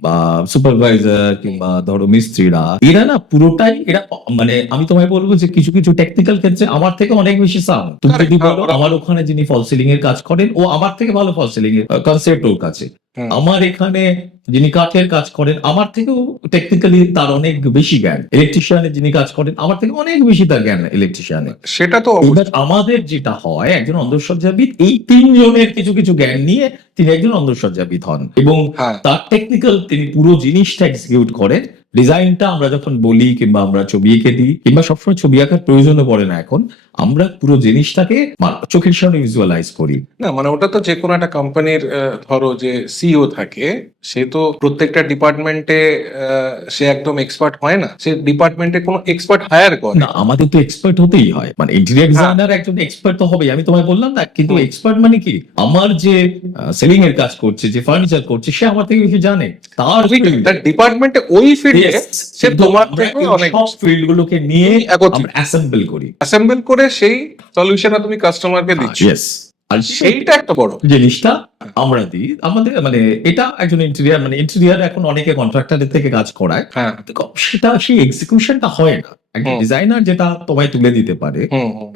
বা সুপারভাইজার কিংবা ধরো মিস্ত্রিরা, এরা না পুরোটাই এরা মানে আমি তোমায় বলবো যে কিছু কিছু টেকনিক্যাল ক্ষেত্রে আমার থেকে অনেক বেশি সাউন্ড। তুমি যদি বলো আমার ওখানে যিনি ফল সিলিং এর কাজ করেন, ও আমার থেকে ভালো ফল সিলিং এর কনসেপ্ট ওর কাছে, আমার এখানে যিনি কাঠের কাজ করেন আমার থেকেও টেকনিক্যালি তার অনেক বেশি জ্ঞান, ইলেকট্রিশিয়ানের যিনি কাজ করেন আমার থেকে অনেক বেশি তার জ্ঞান ইলেকট্রিশিয়ানের। সেটা তো এবার আমাদের যেটা হয়, একজন অন্তঃসজ্জাবিদ এই তিনজনের কিছু কিছু জ্ঞান নিয়ে তিনি একজন অন্তঃসজ্জাবিদ হন, এবং তার টেকনিক্যাল তিনি পুরো জিনিসটা এক্সিকিউট করেন। ডিজাইনটা আমরা যখন বলি কিংবা আমরা ছবি এঁকে দিই, কিংবা সবসময় ছবি আঁকার প্রয়োজনও পড়ে না এখন, আমরা পুরো জিনিসটাকে চোখের সামনে ভিজুয়ালাইজ করি। না মানে ওটা তো যে কোনো একটা কোম্পানির ধরো যে সিইও থাকে, সে তো প্রত্যেকটা ডিপার্টমেন্টে সে একদম এক্সপার্ট হয় না, সে ডিপার্টমেন্টে কোনো এক্সপার্ট হায়ার করে না। আমাদের তো এক্সপার্ট হতেই হয়, মানে ইন্টেরিয়র ডিজাইনার একজন এক্সপার্ট তো হবেই, আমি তোমায় বললাম না, কিন্তু এক্সপার্ট মানে কি, আমার যে সেলিং এর কাজ করছে, যে ফার্নিচার করছে, সে আমার থেকে বেশি জানে, তার ডিপার্টমেন্টে ওই ফিল্ডে সে তোমার থেকে অনেক সব ফিল্ড গুলোকে নিয়ে আমরা অ্যাসেম্বল করি, অ্যাসেম্বল করে সেই সলিউশনটা তুমি কাস্টমারকে দিচ্ছ। আর সেইটা একটা বড় জিনিসটা আমরা দিই আমাদের, মানে এটা একজন ইন্টেরিয়র, মানে ইন্টেরিয়র এখন অনেকে কন্ট্রাক্টরের থেকে কাজ করায়, সেটা সেই এক্সিকিউশনটা হয় না। একজন ডিজাইনার যেটা তোমায় তুলে দিতে পারে,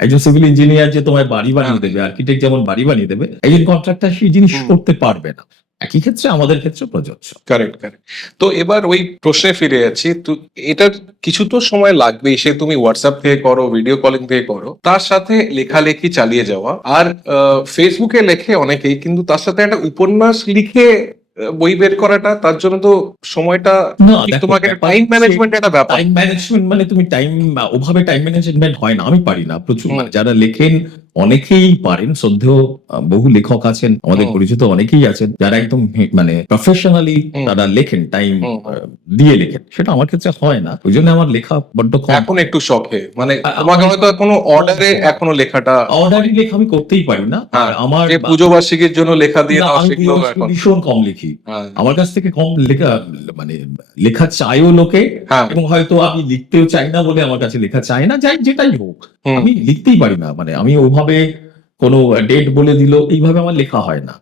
একজন সিভিল ইঞ্জিনিয়ার যে তোমায় বাড়ি বানিয়ে দেবে, আর্কিটেক্ট যেমন বাড়ি বানিয়ে দেবে, একজন কন্ট্রাক্টর সেই জিনিস করতে পারবে না। একই ক্ষেত্রে আমাদের ক্ষেত্রে প্রযোজ্য। Correct correct. তো এবার ওই প্রশ্নে ফিরে যাচ্ছি, তো এটার কিছু তো সময় লাগবেই, সে তুমি হোয়াটসঅ্যাপ থেকে করো, ভিডিও কলিং থেকে করো, তার সাথে লেখালেখি চালিয়ে যাওয়া, আর ফেসবুকে লেখে অনেকেই, কিন্তু তার সাথে একটা উপন্যাস লিখে বই বের করাটা, তার জন্য তো সময়টা, তোমাকে টাইম ম্যানেজমেন্ট একটা ব্যাপার। টাইম ম্যানেজমেন্ট মানে তুমি টাইম ওভাবে টাইম ম্যানেজমেন্ট হয় না, আমি পারি না প্রচুর, যারা লেখেন অনেকেই পারেন, শ্রদ্ধেয় বহু লেখক আছেন, আমাদের পরিচিত অনেকেই আছেন যারা একদম মানে প্রফেশনালি তারা লেখেন, টাইম দিয়ে লেখেন, সেটা আমার ক্ষেত্রে হয় না, ওই জন্য আমার লেখা বড্ড কম। এখন একটু শখে, মানে তোমাকে হয়তো কোনো অর্ডারে এখনো লেখাটা, অর্ডারি লেখা আমি করতেই পারি না। আমার পুজো বার্ষিকীর জন্য লেখা দিয়ে ভীষণ কম লিখি, আমার কাছ থেকে কম লেখা, মানে লেখা চাইও লোকে, এবং হয়তো আমি লিখতেও চাই না বলে আমার কাছে লেখা চাই না, যাই যেটাই হোক আমি লিখতেই পারি না, মানে আমি ওভাবে কোনো ডেট বলে দিল এইভাবে আমার লেখা হয় না,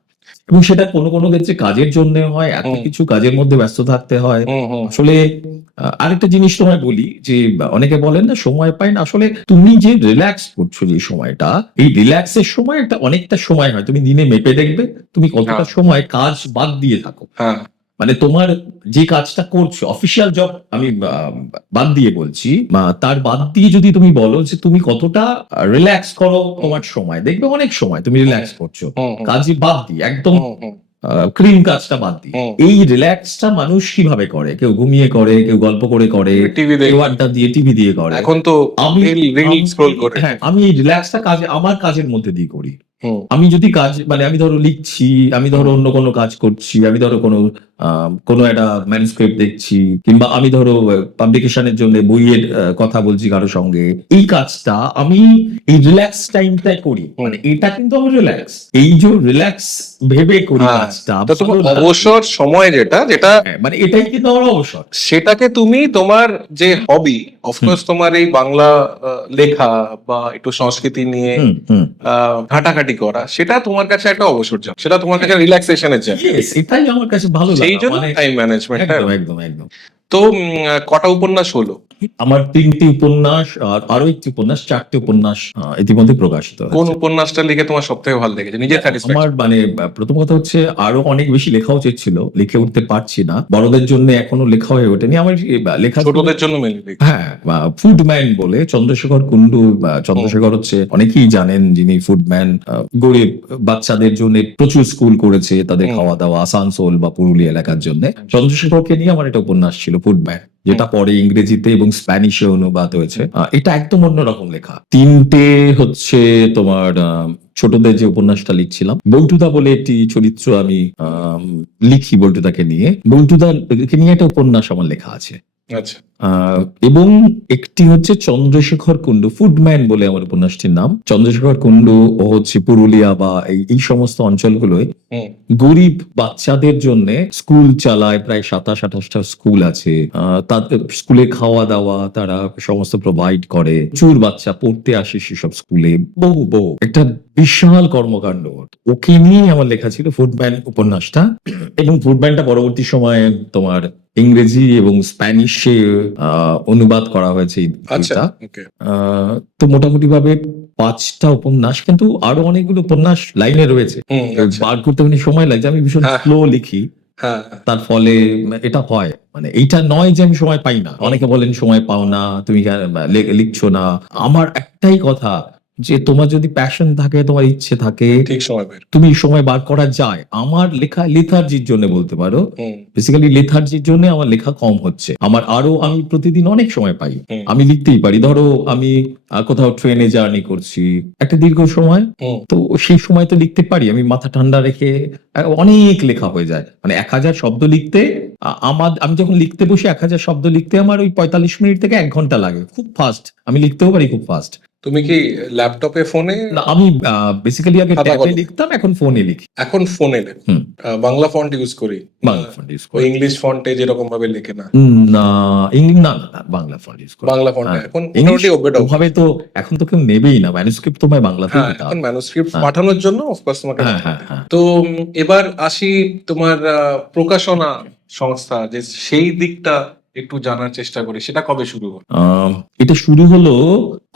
এবং সেটা কোনো কোনো ক্ষেত্রে কাজের জন্য হয়, এত কিছু কাজের মধ্যে ব্যস্ত থাকতে হয়। আসলে আরেকটা জিনিস তোমায় বলি, যে অনেকে বলেন না সময় পাই না, আসলে তুমি যে রিল্যাক্স করছো যে সময়টা, এই রিল্যাক্সের সময় একটা অনেকটা সময় হয়, তুমি দিনে মেপে দেখবে তুমি কতটা সময় কাজ বাদ দিয়ে থাকো, মানে তোমার যে কাজটা করছো অফিসিয়াল জব আমি বাদ দিয়ে বলছি, তার বাদ দিয়ে যদি তুমি বলো যে তুমি কতটা রিল্যাক্স করো তোমার সময়, দেখবে অনেক সময় তুমি রিল্যাক্স করছো কাজই বাদ দিয়ে, একদম ক্রিম কাজটা বাদ দিয়ে। এই রিল্যাক্সটা মানুষ কিভাবে করে, কেউ ঘুমিয়ে করে, কেউ গল্প করে করে, কেউ আড্ডা দিয়ে টিভি দিয়ে করে, এখন তো আমি স্ক্রল করে, আমি এই রিল্যাক্সটা কাজে আমার কাজের মধ্যে দিয়ে করি, হুম আমি যদি কাজ মানে আমি ধরো লিখছি, আমি ধরো অন্য কোনো কাজ করছি, আমি ধরো কোনো একটা ম্যানুস্ক্রিপ্ট দেখছি, কিংবা আমি ধরো পাবলিকেশনের জন্য বইয়ের কথা বলছি কারো সঙ্গে, এই কাজটা আমি এই রিল্যাক্স টাইমটাই করি, মানে এটা কিন্তু আমার রিল্যাক্স, এই যে রিল্যাক্স ভেবে করি হ্যাঁ, কাজটা, তো তোমার ভালো লাগে। অবসর সময় যেটা হ্যাঁ, মানে এটাই কিন্তু আমার অবসর। সেটাকে তুমি তোমার যে হবি, অফকোর্স তোমার এই বাংলা লেখা বা একটু সংস্কৃতি নিয়ে হুম হুম ঘাটাঘাটি করা, সেটা তোমার কাছে একটা অবসর জায়গা, সেটা তোমার কাছে রিল্যাক্সেশনের জায়গা। Yes, এটাই আমার কাছে ভালো সেই লাগা, জন্য মানে টাইম ম্যানেজমেন্ট। একদম একদম একদম। তো কটা উপন্যাস হলো? আমার 3টি উপন্যাস আর আরো একটি উপন্যাস, 4টি উপন্যাস ইতিমধ্যে প্রকাশিত কোন হয়েছে। উপন্যাসটা লিখে তোমার সব থেকে ভালো লেগেছে, নিজের স্যাটিসফ্যাকশন? আমার মানে প্রথম কথা হচ্ছে আরো অনেক বেশি লেখা উচিত ছিল, লিখে উঠতে পারছি না, বড়দের জন্য এখনো লেখা হয়ে ওঠেনি আমার। লেখা ছিল- ছোটদের জন্য মেনলি? হ্যাঁ, ফুডম্যান বলে চন্দ্রশেখর কুন্ডু। চন্দ্রশেখর হচ্ছে অনেকেই জানেন, যিনি ফুডম্যান, গরিব বাচ্চাদের জন্য প্রচুর স্কুল করেছে, তাদের খাওয়া দাওয়া, আসানসোল বা পুরুলিয়া এলাকার জন্য। চন্দ্রশেখরকে নিয়ে আমার একটা উপন্যাস ছিল ফুডম্যান, যেটা পরে ইংরেজিতে এবং স্প্যানিশে অনুবাদ হয়েছে। এটা একদম অন্যরকম লেখা। 3টে হচ্ছে তোমার ছোটদের যে উপন্যাসটা লিখছিলাম, বল্টুদা বলে একটি চরিত্র আমি লিখি, বল্টুদাকে নিয়ে, বল্টুদাকে নিয়ে একটা উপন্যাস আমার লেখা আছে। আচ্ছা। এবং একটি হচ্ছে চন্দ্রশেখর কুন্ডু, ফুডম্যান বলে আমার উপন্যাসটির নাম। চন্দ্রশেখর কুন্ডু ও হচ্ছে পুরুলিয়া বা এই সমস্ত অঞ্চলগুলোয় গরিব বাচ্চাদের জন্য স্কুল চালায়, প্রায় 27-28টা স্কুল আছে। তাদের স্কুলে খাওয়া দাওয়া তারা সমস্ত প্রোভাইড করে, প্রচুর বাচ্চা পড়তে আসে সেসব স্কুলে, বহু বহু একটা বিশাল কর্মকাণ্ড। ওকে নিয়ে আমার লেখা ছিল ফুডম্যান উপন্যাসটা। এবং ফুডম্যানটা পরবর্তী সময়ে তোমার ইংরেজি এবং স্প্যানিশে অনুবাদ করা হয়েছে এই আচ্ছা, বইটা। ওকে। তো মোটামুটি ভাবে 5টা উপন্যাস, কিন্তু আরো অনেকগুলো উপন্যাস লাইনে রয়েছে, আচ্ছা। বার করতে অনেক সময় লাগে। আমি ভীষণ হ্যাঁ। স্লো লিখি, হ্যাঁ, তার ফলে এটা হয়, মানে এইটা নয় যে আমি সময় পাই না। অনেকে বলেন সময় পাও না, তুমি লিখছো না। আমার একটাই কথা, যে তোমার যদি প্যাশন থাকে, তোমার ইচ্ছে থাকে, ঠিক সময় বের। তুমি সময় বার করা যায়। আমার লেখা লেথার্জির জন্য বলতে পারো, বেসিক্যালি লেথার্জির জন্য আমার লেখা কম হচ্ছে। আমি প্রতিদিন অনেক সময় পাই, আমি লিখতেই পারি। ধরো আমি কোথাও ট্রেনে জার্নি করছি একটা দীর্ঘ সময়, তো সেই সময় তো লিখতে পারি, আমি মাথা ঠান্ডা রেখে অনেক লেখা হয়ে যায়। মানে 1000 শব্দ লিখতে আমি যখন লিখতে বসি, 1000 শব্দ লিখতে আমার ওই 45 মিনিট থেকে 1 ঘন্টা লাগে, খুব ফাস্ট। আমি লিখতেও পারি খুব ফাস্ট। তুমি কি ল্যাপটপে, ফোনে? না, আমি বেসিক্যালি আগে খাতা ট্যাবে কলমে? লিখতাম, এখন ফোনে লিখি। এখন ফোনে লেখো? হুম। বাংলা ফন্ট ইউজ করি? বাংলা ফন্ট ইউজ ওই করি। ইংলিশ ফন্টে যেরকম ভাবে লেখে না? না, ইংলিশ না, বাংলা ফন্ট ইউজ করি। বাংলা ফন্টে হ্যাঁ। এখন ইংলিশ মোটামুটি ওবেটা। ওভাবে তো এখন তো কেউ নেবেই না, ম্যানুস্ক্রিপ্ট তোমায় বাংলাতেই হ্যাঁ, দিতে এখন হবে। ম্যানুস্ক্রিপ্ট হ্যাঁ। পাঠানোর জন্য অফকোর্স তোমাকে হ্যাঁ হ্যাঁ হ্যাঁ। তো এবার আসি তোমার প্রকাশনা সংস্থা, যে সেই দিকটা একটু জানার চেষ্টা করি, সেটা কবে শুরু হলো? এটা শুরু হলো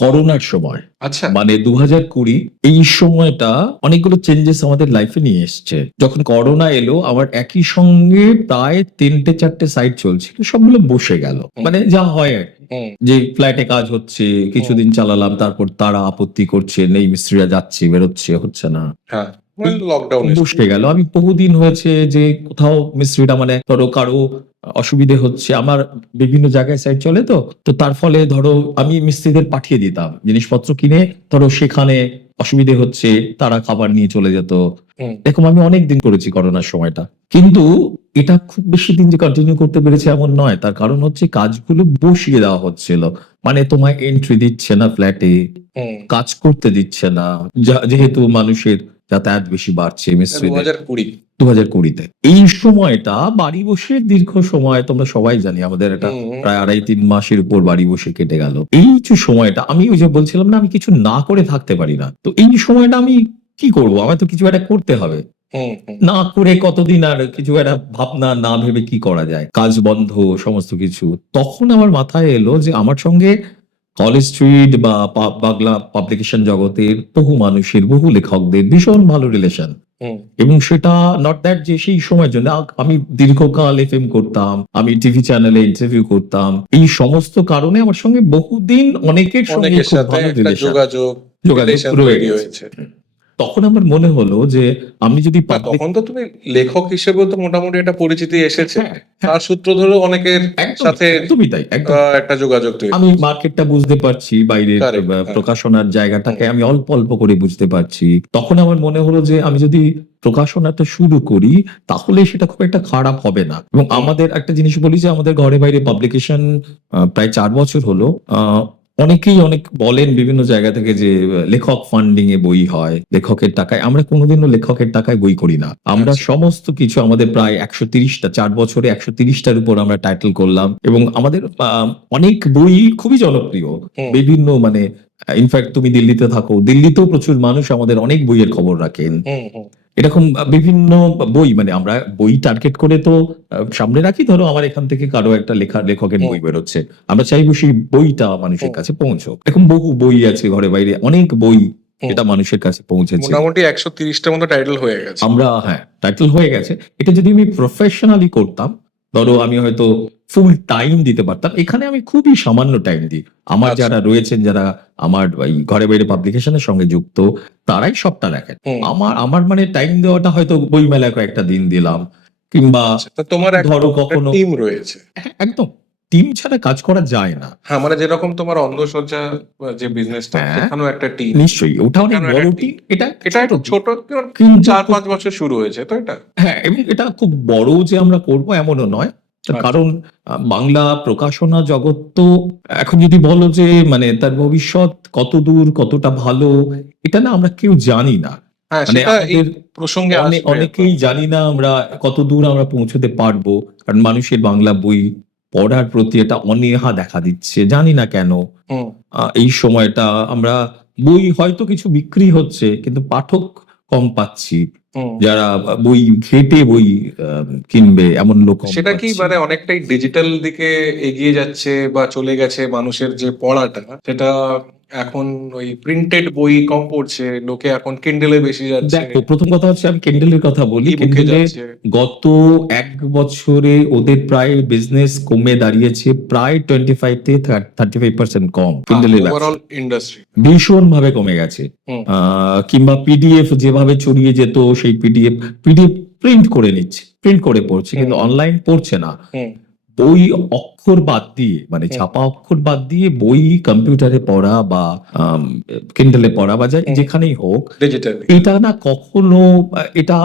করোনার সময়, আচ্ছা। মানে 2020। এই সময়টা অনেকগুলো চেঞ্জেস আমাদের লাইফে নিয়ে এসছে। যখন করোনা এলো, আমার একই সঙ্গে প্রায় 3-4টে সাইট চলছিল, সবগুলো বসে গেল। মানে যা হয় আর কি, যে ফ্ল্যাটে কাজ হচ্ছে, কিছুদিন চালালাম, তারপর তারা আপত্তি করছে, নেই মিস্ত্রিরা যাচ্ছে বেরোচ্ছে, হচ্ছে না। হ্যাঁ, লকডাউন বসে গেল। আমি বহুদিন হয়েছে যে কোথাও মিস্ত্রিটা, মানে ধরো কারো অসুবিধে হচ্ছে, আমার বিভিন্ন জায়গায় সাইট চলে, তো তার ফলে ধরো আমি মিস্ত্রিদের পাঠিয়ে দিতাম জিনিসপত্র কিনে, ধরো সেখানে অসুবিধে হচ্ছে, তারা খাবার নিয়ে চলে যেত। এরকম আমি অনেক দিন করেছি করোনার সময়টা। কিন্তু এটা খুব বেশি দিন যে কন্টিনিউ করতে পেরেছে এমন নয়, তার কারণ হচ্ছে কাজগুলো বসিয়ে দেওয়া হচ্ছিল। মানে তোমায় এন্ট্রি দিচ্ছে না ফ্ল্যাটে, কাজ করতে দিচ্ছে না, যেহেতু মানুষের যাতায়াত বেশি বাড়ছে, মিস্ত্রিদের। 2020-তে এই সময়টা বাড়ি বসে দীর্ঘ সময়, তোমরা সবাই জানি আমাদের এটা প্রায় 2.5-3 মাসের উপর বাড়ি বসে কেটে গেল। এই যে সময়টা, আমি ওই যে বলছিলাম না, আমি কিছু না করে থাকতে পারি না। তো এই সময়টা আমি কি করব, আমার তো কিছু একটা করতে হবে। না করে কতদিন আর কিছু একটা ভাবনা না ভেবে কি করা যায়, কাজ বন্ধ, সমস্ত কিছু। তখন আমার মাথায় এলো যে আমার সঙ্গে কলেজ স্ট্রিট বা বাংলা পাবলিকেশন জগতের বহু মানুষের, বহু লেখকদের ভীষণ ভালো রিলেশন। এবং সেটা নট দ্যাট যে সেই সময়ের জন্য, আমি দীর্ঘকাল এফএম করতাম, আমি টিভি চ্যানেলে ইন্টারভিউ করতাম, এই সমস্ত কারণে আমার সঙ্গে বহুদিন অনেকের সঙ্গে খুব ভালো রিলেশন, যোগাযোগ রয়ে গেছে। তখন আমার মনে হলো যে আমি যদি না, তখন তো তুমি লেখক হিসেবেও তো মোটামুটি একটা পরিচিতি এসেছে, হ্যাঁ, তার সূত্র ধরে অনেকের সাথে একদমই তাই, একদম একটা যোগাযোগ তৈরি। আমি মার্কেটটা বুঝতে পারছি, বাইরের Correct, হ্যাঁ। প্রকাশনার জায়গাটাকে আমি অল্প অল্প করে বুঝতে পারছি। তখন আমার মনে হলো যে আমি যদি প্রকাশনাটা শুরু করি তাহলে সেটা খুব একটা খারাপ হবে না। এবং আমাদের একটা জিনিস বলি যে আমাদের ঘরে বাইরে পাবলিকেশন প্রায় 4 বছর হলো। অনেকেই অনেক বলেন বিভিন্ন জায়গা থেকে যে লেখক ফান্ডিং এ বই হয়, লেখকের টাকায়। আমরা কোনোদিনও লেখকের টাকায় বই করি না। আমরা আচ্ছা। সমস্ত কিছু আমাদের প্রায় 130টা, 4 বছরে 130টার উপর আমরা টাইটেল করলাম এবং আমাদের অনেক বই খুবই জনপ্রিয় হুম। বিভিন্ন মানে ইনফ্যাক্ট তুমি দিল্লিতে থাকো, দিল্লিতেও প্রচুর মানুষ আমাদের অনেক বইয়ের খবর রাখেন। হুম, হুম, এরকম বিভিন্ন বই মানে আমরা বই টার্গেট করে তো সামনে রাখি। ধরো আমার এখান থেকে কারো একটা লেখকের হুম। বই বেরোচ্ছে, আমরা চাইবো সেই বইটা মানুষের হুম। কাছে পৌঁছক। এরকম বহু বই আছে ঘরে বাইরে, অনেক বই হুম। যেটা মানুষের কাছে পৌঁছেছে। মোটামুটি 130টার মতো টাইটেল হয়ে গেছে। আমরা হ্যাঁ টাইটেল হয়ে গেছে। এটা যদি আমি প্রফেশনালি করতাম, ধরো আমি হয়তো ফুল টাইম দিতে পারতাম। এখানে আমি খুবই সামান্য টাইম দিই। আমার আচ্ছা। যারা রয়েছেন, যারা আমার এই ঘরে বাইরে পাবলিকেশনের সঙ্গে যুক্ত, তারাই সবটা দেখেন। হুম। আমার মানে টাইম দেওয়াটা হয়তো বই মেলায় কয়েকটা দিন দিলাম, কিংবা তা তোমার ধরো কখনো টিম রয়েছে। হ্যাঁ, একদম টিম ছাড়া কাজ করা যায় না। হ্যাঁ, মানে যেরকম তোমার অন্ধসজ্জা যে বিজনেসটা, হ্যাঁ, সেখানেও একটা টিম। নিশ্চয়ই ওটা অনেক এখানেও বড় একটা টিম। team। এটা এটা একটু ছোট, কিন্তু 4-5 বছর শুরু হয়েছে তো এটা। হ্যাঁ, এবং এটা খুব বড় যে আমরা করব এমনও নয়। তার আচ্ছা। কারণ বাংলা প্রকাশনা জগৎ তো এখন যদি বলো যে মানে তার ভবিষ্যৎ কতদূর, কতটা ভালো, এটা না আমরা কেউ জানি না। হ্যাঁ, মানে সেটা এই আমাদের প্রসঙ্গে আসবে। অনেকেই জানি না আমরা কতদূর আমরা পৌঁছতে পারবো। কারণ মানুষের বাংলা বই পড়ার প্রতি একটা অনীহা দেখা দিচ্ছে। জানি না কেন? হুম, এই সময়টা আমরা বই হয়তো কিছু বিক্রি হচ্ছে কিন্তু পাঠক কম পাচ্ছি। হুম। যারা বই ঘেঁটে বই কিনবে এমন লোক কম সেটা কি পাচ্ছি। মানে অনেকটাই ডিজিটাল দিকে এগিয়ে যাচ্ছে বা চলে গেছে মানুষের যে পড়াটা, সেটা এখন ওই প্রিন্টেড বই কম পড়ছে, লোকে এখন কিন্ডেলে বেশি যাচ্ছে, দেখো, প্রথম কথা হচ্ছে আমি কেন্ডেলের কথা বলি। ই বুকে কেন্ডেলে যাচ্ছে। গত 1 বছরে ওদের প্রায় বিজনেস কমে দাঁড়িয়েছে প্রায় 25 থেকে 35% কম কিন্ডেলের ব্যবসা। Overall industry. ভীষণ ভাবে কমে গেছে। হুম। কিংবা পিডিএফ যেভাবে ছড়িয়ে যেত, সেই পিডিএফ প্রিন্ট করে নিচ্ছে, প্রিন্ট করে পড়ছে, কিন্তু অনলাইন পড়ছে না। হুম। বই অক্ষর বাদ দিয়ে মানে হুম। ছাপা অক্ষর বাদ দিয়ে বই কম্পিউটারে পড়া বা কিন্ডেলে পড়া বা যেখানেই হোক, ডিজিটাল। এটা না কখনো এটা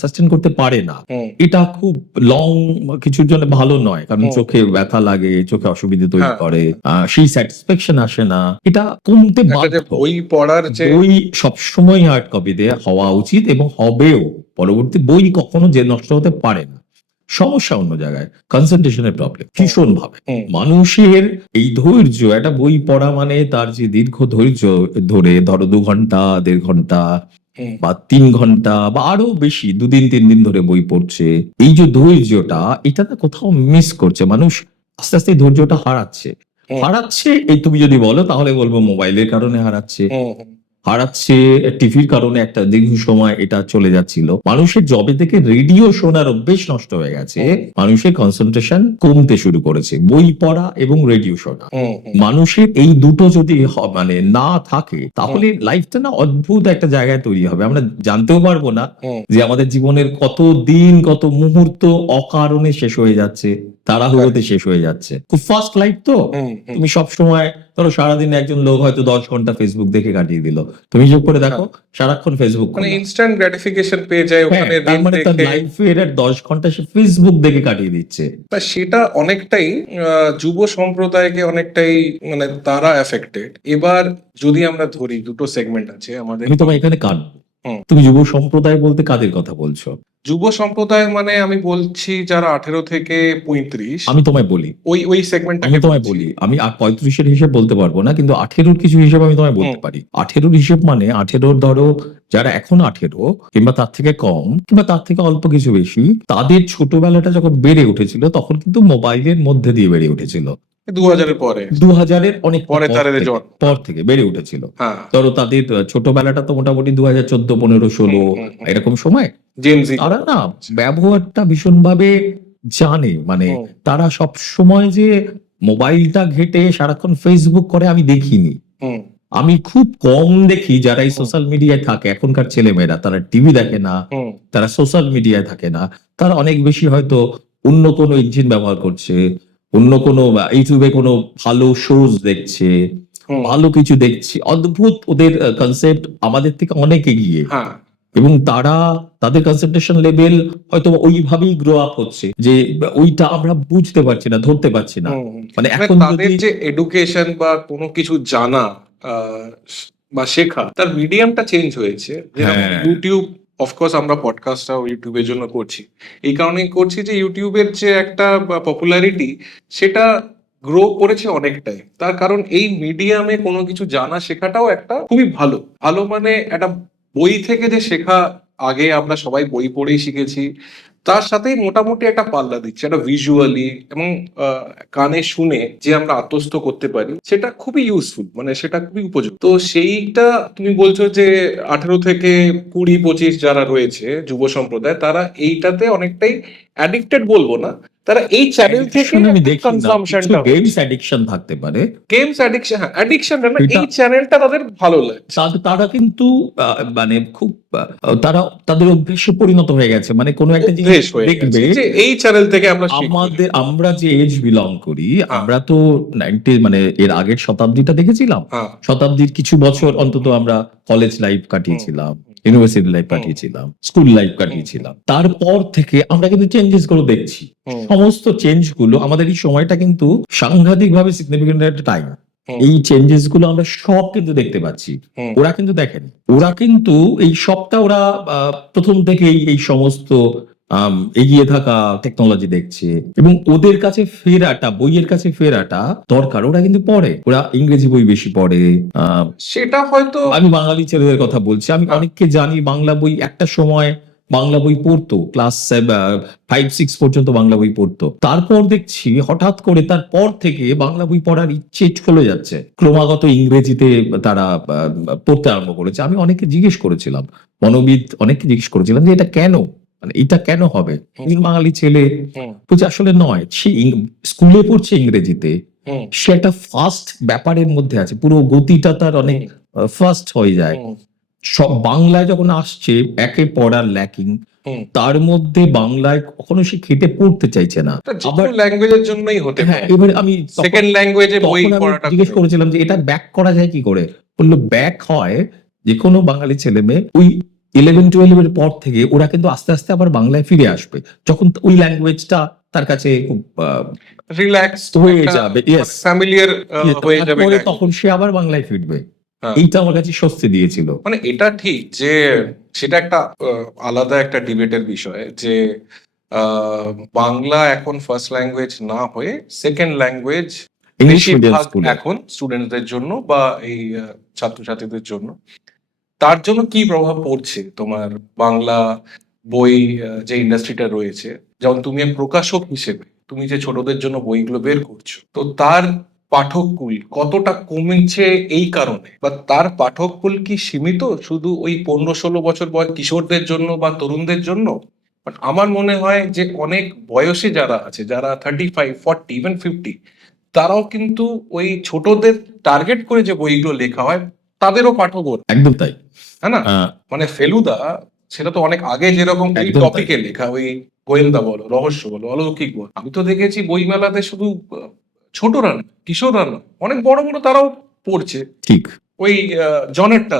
সাস্টেন করতে পারে না। হুম। এটা খুব লং কিছুর জন্য ভালো নয়, কারণ হুম। চোখে ব্যথা লাগে, চোখে অসুবিধা তৈরি হ্যাঁ। করে, সেই স্যাটিসফ্যাকশন আসে না। এটা কমতে একটা যে বাধ্য। বই পড়ার যে বই সবসময় হার্ড কপিতে হওয়া উচিত এবং হবেও। পরবর্তী বই কখনো যে নষ্ট হতে পারে না। সমস্যা অন্য জায়গায়, কনসেন্ট্রেশনের প্রবলেম ভীষণ ভাবে। হুম। মানুষের এই ধৈর্য, একটা বই পড়া মানে তার যে দীর্ঘ ধৈর্য ধরে ধরো 2 ঘন্টা 1.5 ঘন্টা হুম। বা 3 ঘন্টা বা আরো বেশি 2 দিন 3 দিন ধরে বই পড়ছে, এই যে ধৈর্যটা, এটা না কোথাও মিস করছে মানুষ। আস্তে আস্তে এই ধৈর্যটা হারাচ্ছে। হুম। হারাচ্ছে এই তুমি যদি বলো তাহলে বলবো মোবাইলের কারণে হারাচ্ছে, হুম। হুম। হারাচ্ছে টিভির কারণে। একটা দীর্ঘ সময় এটা চলে যাচ্ছিল। মানুষের জবে থেকে রেডিও শোনার অভ্যেস নষ্ট হয়ে গেছে, মানুষের কনসেন্ট্রেশন কমতে শুরু করেছে। বই পড়া এবং রেডিও শোনা, হুম। হুম। মানুষের এই দুটো যদি মানে না থাকে তাহলে লাইফটা না অদ্ভুত একটা জায়গায় তৈরি হবে। আমরা জানতেও পারবো না হুম। যে আমাদের জীবনের কত দিন কত মুহূর্ত অকারণে শেষ হয়ে যাচ্ছে, তাড়াহুড়োতে শেষ হয়ে যাচ্ছে। খুব ফাস্ট লাইফ তো। হুম। হুম। তুমি সব সময় ধরো সারাদিন একজন লোক হয়তো 10 ঘন্টা ফেসবুক দেখে কাটিয়ে দিল, তুমি হিসেব করে দেখো সারাক্ষণ ফেসবুক মানে খোলা। ইনস্ট্যান্ট গ্র্যাটিফিকেশন পেয়ে যায় হ্যাঁ, ওখানে, তার রিল মানে তার দেখে। লাইফের 10 ঘন্টা সে ফেসবুক দেখে কাটিয়ে দিচ্ছে। তা সেটা অনেকটাই যুব সম্প্রদায়কে অনেকটাই মানে তারা এফেক্টেড। এবার যদি আমরা ধরি দুটো সেগমেন্ট আছে আমাদের। আমি তোমায় এখানে কাটবো। হুম। তুমি যুব সম্প্রদায় বলতে কাদের কথা বলছো? যুব সম্প্রদায় মানে আমি বলছি যারা 18 থেকে 35, আমি তোমায় বলি, ওই সেগমেন্টটা আমি তোমায় বলি, আমি 35-এর হিসেব বলতে পারবো না, কিন্তু 18-র কিছু হিসেব আমি তোমায় বলতে পারি। 18-র হিসেব মানে 18-র ধরো যারা এখন 18 কিংবা তার থেকে কম কিংবা তার থেকে অল্প কিছু বেশি, তাদের ছোটবেলাটা যখন বেড়ে উঠেছিল তখন কিন্তু মোবাইলের মধ্যে দিয়ে বেড়ে উঠেছিল। 2000-এর পরে 2000-এর অনেক পরে তাদের জন্ম। পর থেকে বেড়ে উঠেছিল। হ্যাঁ। ধরো তাদের ছোটবেলাটা তো মোটামুটি 2014, 15, 16 এরকম সময়। জেনজি তারা না ব্যবহারটা ভীষণভাবে জানে। মানে তারা সব সময় যে মোবাইলটা ঘেটে সারাক্ষণ ফেসবুক করে আমি দেখিনি। আমি খুব কম দেখি যারা এই সোশ্যাল মিডিয়ায় থাকে, এখনকার ছেলেমেয়েরা তারা টিভি দেখে না, হুম তারা সোশ্যাল মিডিয়ায় থাকে না, তারা অনেক বেশি হয়তো অন্য কোনো ইঞ্জিন ব্যবহার করছে, অন্য কোনো ইউটিউবে কোনো ভালো শোজ দেখছে, হুম ভালো কিছু দেখছে, অদ্ভুত ওদের কনসেপ্ট আমাদের থেকে অনেক এগিয়ে, হ্যাঁ এবং তারা তাদের কনসেন্ট্রেশন লেভেল হয়তো ওইভাবেই গ্রো আপ হচ্ছে যে ওইটা আমরা বুঝতে পারছি না, ধরতে পারছি না। হুম, হুম। মানে মানে এখন তাদের যদি যে এডুকেশন বা কোনো কিছু জানা বা শেখা, তার মিডিয়ামটা চেঞ্জ হয়েছে। যেরকম হ্যাঁ ইউটিউব, অফকোর্স আমরা পডকাস্টটাও ইউটিউবের জন্য করছি, এই কারণেই করছি যে ইউটিউবের যে একটা পপুলারিটি, সেটা গ্রো করেছে অনেকটাই। তার কারণ এই মিডিয়ামে কোনো কিছু জানা শেখাটাও একটা খুবই ভালো ভালো মানে একটা বই থেকে যে শেখা, আগে আমরা সবাই বই পড়েই শিখেছি, তার সাথেই মোটামুটি একটা পাল্লা দিচ্ছে, একটা ভিজুয়ালি এবং কানে শুনে যে আমরা আত্মস্থ করতে পারি, সেটা খুবই ইউজফুল, মানে সেটা খুবই উপযুক্ত। তো সেইটা তুমি বলছো যে 18 থেকে 20-25 যারা রয়েছে যুব সম্প্রদায়, তারা এইটাতে অনেকটাই অ্যাডিক্টেড বলবো না, তারা এই চ্যানেল থেকে addiction আমি দেখি না, কিছু কনজামশনটা গেমস অ্যাডিকশন থাকতে পারে, গেমস অ্যাডিকশন, হ্যাঁ অ্যাডিকশন না, এটা এই চ্যানেলটা তাদের ভালো লাগছে। তারা কিন্তু মানে খুব তারা তাদের অভ্যেসে পরিণত হয়ে গেছে, মানে কোনো একটা জিনিস অভ্যেস হয়ে গেছে দেখবে। যে এই চ্যানেল থেকে আমরা শিখবো। আমরা যে এজ বিলং করি, হ্যাঁ আমরা তো 90 মানে এর আগের শতাব্দীটা দেখেছিলাম, হ্যাঁ শতাব্দীর কিছু বছর অন্তত আমরা কলেজ লাইফ কাটিয়েছিলাম, ইউনিভার্সিটি লাইফ কাটিয়েছিলাম, স্কুল লাইফ কাটিয়েছিলাম, তারপর থেকে আমরা কিন্তু চেঞ্জেস গুলো দেখছি। হুম সমস্ত চেঞ্জ গুলো আমাদের এই সময়টা কিন্তু সাংঘাতিক ভাবে সিগনিফিকেন্ট একটা টাইম। হুম এই চেঞ্জেস গুলো আমরা সব কিন্তু দেখতে পাচ্ছি, হুম ওরা কিন্তু দেখেনি। ওরা কিন্তু এই সবটা ওরা প্রথম থেকেই এই সমস্ত এগিয়ে থাকা টেকনোলজি দেখছে, এবং ওদের কাছে ফেরাটা, বইয়ের কাছে ফেরাটা দরকার। ওরা কিন্তু পড়ে, ওরা ইংরেজি বই বেশি পড়ে। সেটা হয়তো আমি বাঙালি ছেলেদের কথা বলছি, আমি হ্যাঁ, অনেককে জানি বাংলা বই একটা সময় বাংলা বই পড়তো, ক্লাস 5-6 পর্যন্ত বাংলা বই পড়তো, তারপর দেখছি হঠাৎ করে তারপর থেকে বাংলা বই পড়ার ইচ্ছে চলে যাচ্ছে, ক্রমাগত ইংরেজিতে তারা পড়তে আরম্ভ করেছে। আমি অনেককে জিজ্ঞেস করেছিলাম, মনোবিদ অনেককে জিজ্ঞেস করেছিলাম যে এটা কেন, মানে এটা কেন হবে। হুম, একজন বাঙালি ছেলে হুম, বলছে আসলে নয়, সে স্কুলে পড়ছে ইংরেজিতে, হুম, সে একটা ফাস্ট ব্যাপারের মধ্যে আছে, পুরো গতিটা তার অনেক ফাস্ট হয়ে যায়। হুম, সব বাংলায় যখন আসছে, একে পড়ার ল্যাকিং, হুম। তার মধ্যে বাংলায় কখনো সে খেটে পড়তে চাইছে না। এটা যে আবার কোনো ল্যাঙ্গুয়েজের জন্যই হতে হ্যাঁ, পারে। এবারে আমি সেকেন্ড ল্যাঙ্গুয়েজে বই তখন আমি পড়াটা জিজ্ঞেস খুব- করেছিলাম যে এটা ব্যাক করা যায় কি করে। বললো ব্যাক হয়, যে কোনো বাঙালি ছেলে মেয়ে ওই 11-12 এর পর থেকে ওরা কিন্তু আস্তে আস্তে আবার বাংলায় ফিরে আসবে, যখন ওই ল্যাঙ্গুয়েজটা তার কাছে খুব রিল্যাক্সড হয়ে যাবে। ইয়েস, ফ্যামিলিয়ার হয়ে যাবে তারপরে language। তখন সে আবার বাংলায় ফিরবে। হ্যাঁ। এইটা আমার কাছে স্বস্তি দিয়েছিল। মানে এটা ঠিক যে সেটা একটা আলাদা একটা ডিবেটের বিষয় যে বাংলা এখন ফার্স্ট ল্যাঙ্গুয়েজ না হয়ে সেকেন্ড ল্যাঙ্গুয়েজ ইংলিশ মিডিয়াম বেশিরভাগ স্কুলে এখন স্টুডেন্টদের জন্য বা এই ছাত্রছাত্রীদের জন্য। তার জন্য কি প্রভাব পড়ছে তোমার বাংলা বই যে ইন্ডাস্ট্রিটা রয়েছে, যেমন তুমি এক প্রকাশক হিসেবে তুমি যে ছোটদের জন্য বইগুলো বের করছো, তো তার পাঠককুল কতটা কমেছে এই কারণে, বা তার পাঠককুল কি সীমিত শুধু ওই 15-16 বছর বয়স কিশোরদের জন্য বা তরুণদের জন্য? বাট আমার মনে হয় যে অনেক বয়সে যারা আছে, যারা 35, 40, ইভেন 50, তারাও কিন্তু ওই ছোটদের টার্গেট করে যে বইগুলো লেখা হয় তাদেরও পাঠক ওরা, একদম তাই। তাই না? মানে ফেলুদা, সেটা তো অনেক আগে যেরকম ওই একদম তাই। টপিকে লেখা, ওই গোয়েন্দা বলো, রহস্য বলো, অলৌকিক বলো, আমি তো দেখেছি বইমেলাতে শুধু ছোটরা না, কিশোররা না, অনেক বড় বড় তারাও পড়ছে। ঠিক, ওই জনেরটা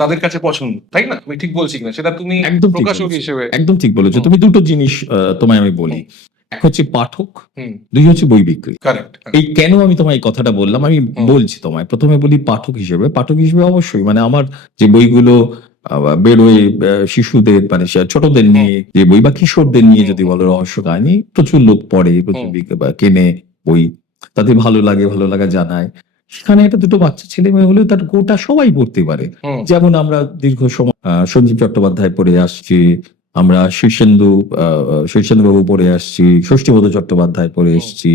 তাদের কাছে পছন্দ, তাই না? আমি ঠিক বলছি কিনা সেটা তুমি একদম ঠিক প্রকাশক বলেছো, হিসেবে। একদম ঠিক বলেছো হুম। তুমি। দুটো জিনিস তোমায় আমি বলি, এক হচ্ছে পাঠক, হুম, দুই হচ্ছে বই বিক্রি। কারেক্ট। এই কেন আমি তোমায় এই কথাটা বললাম, আমি বলছি তোমায়। প্রথমে বলি পাঠক হিসেবে, পাঠক হিসেবে অবশ্যই মানে আমার যে বইগুলো বেরোয় শিশুদের মানে ছোটদের নিয়ে যে বই, বা কিশোরদের নিয়ে যদি বলো, রহস্য কাহিনী প্রচুর লোক পড়ে, প্রচুর বা কেনে বই, তাদের ভালো লাগে, ভালো লাগা জানায়। সেখানে একটা দুটো বাচ্চা ছেলে মেয়ে হলেও তার গোটা সবাই পড়তে পারে। যেমন আমরা দীর্ঘ সময় সঞ্জীব চট্টোপাধ্যায় পড়ে আসছি, আমরা শীর্ষেন্দু বাবু পড়ে আসছি, ষষ্ঠীপদ চট্টোপাধ্যায় পড়ে এসছি,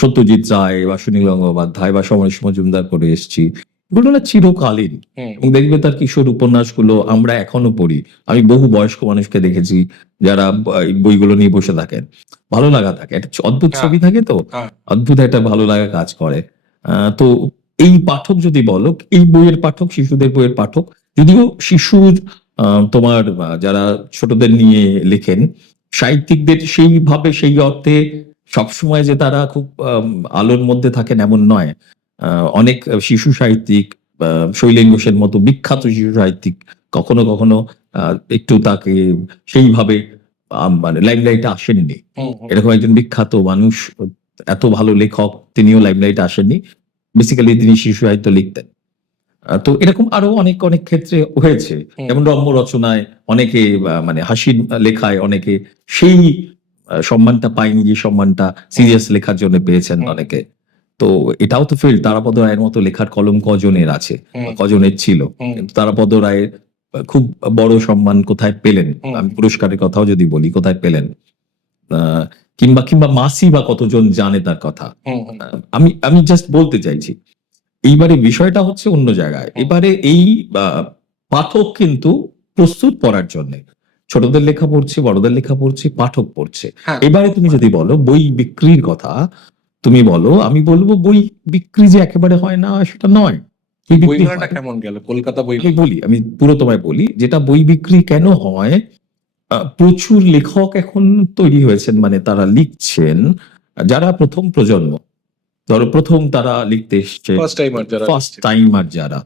সত্যজিৎ রায় বা সুনীল গঙ্গোপাধ্যায় বা সমরেশ মজুমদার পড়ে এসছি। এগুলো না চিরকালীন, এবং দেখবে তার কিশোর উপন্যাসগুলো আমরা এখনো পড়ি। আমি বহু বয়স্ক মানুষকে দেখেছি যারা এই বইগুলো নিয়ে বসে থাকেন, ভালো লাগা থাকে, একটা অদ্ভুত হ্যাঁ। ছবি থাকে তো, হ্যাঁ। অদ্ভুত একটা ভালো লাগা কাজ করে। তো এই পাঠক যদি বলো, এই বইয়ের পাঠক, শিশুদের বইয়ের পাঠক, যদিও শিশুর তোমার যারা ছোটদের নিয়ে লেখেন সাহিত্যিকদের সেইভাবে সেই অর্থে সবসময় যে তারা খুব আলোর মধ্যে থাকেন এমন নয়। অনেক শিশু সাহিত্যিক, শৈলেন ঘোষের মতো বিখ্যাত শিশু সাহিত্যিক কখনো কখনো একটু তাকে সেইভাবে মানে লাইমলাইটে আসেননি। এরকম একজন বিখ্যাত মানুষ, এত ভালো লেখক, তিনিও লাইমলাইটে আসেননি। বেসিক্যালি তিনি শিশু সাহিত্য লিখতেন। তো এরকম আরো অনেক অনেক ক্ষেত্রে হয়েছে। যেমন রম্য রচনায় অনেকে মানে হাসির লেখায় অনেকে সেই সম্মানটা পায়নি যে সম্মানটা সিরিয়াস লেখার জন্য পেয়েছেন অনেকে। তো এটাও তো ফিল্ড। তারাপদ রায়ের মতো লেখার কলম কজনের আছে, কজনের ছিল, কিন্তু তারাপদ রায়ের খুব বড় সম্মান কোথায় পেলেন, আমি পুরস্কারের কথাও যদি বলি কোথায় পেলেন, কিংবা কিংবা মাসি বা কতজন জানে তার কথা। আমি আমি জাস্ট বলতে চাইছি এইবারে বিষয়টা হচ্ছে অন্য জায়গায়। এবারে এই পাঠক কিন্তু প্রস্তুত পড়ার জন্য ছোটদের লেখা পড়ছে, বড়দের লেখা পড়ছে, পাঠক পড়ছে। এবারে তুমি যদি বলো বই বিক্রির কথা, তুমি বলো, আমি বলবো বই বিক্রি যে একেবারে হয় না সেটা নয়। বই বিক্রি হয়। কেমন গেল কলকাতা বই? আমি বলি, আমি পুরো তোমায় বলি যেটা বই বিক্রি কেন হয়। প্রচুর লেখক এখন তৈরি হয়েছেন, মানে তারা লিখছেন যারা প্রথম প্রজন্ম, ধরো প্রথম তারা লিখতে এসছে, ফার্স্ট টাইমার যারা।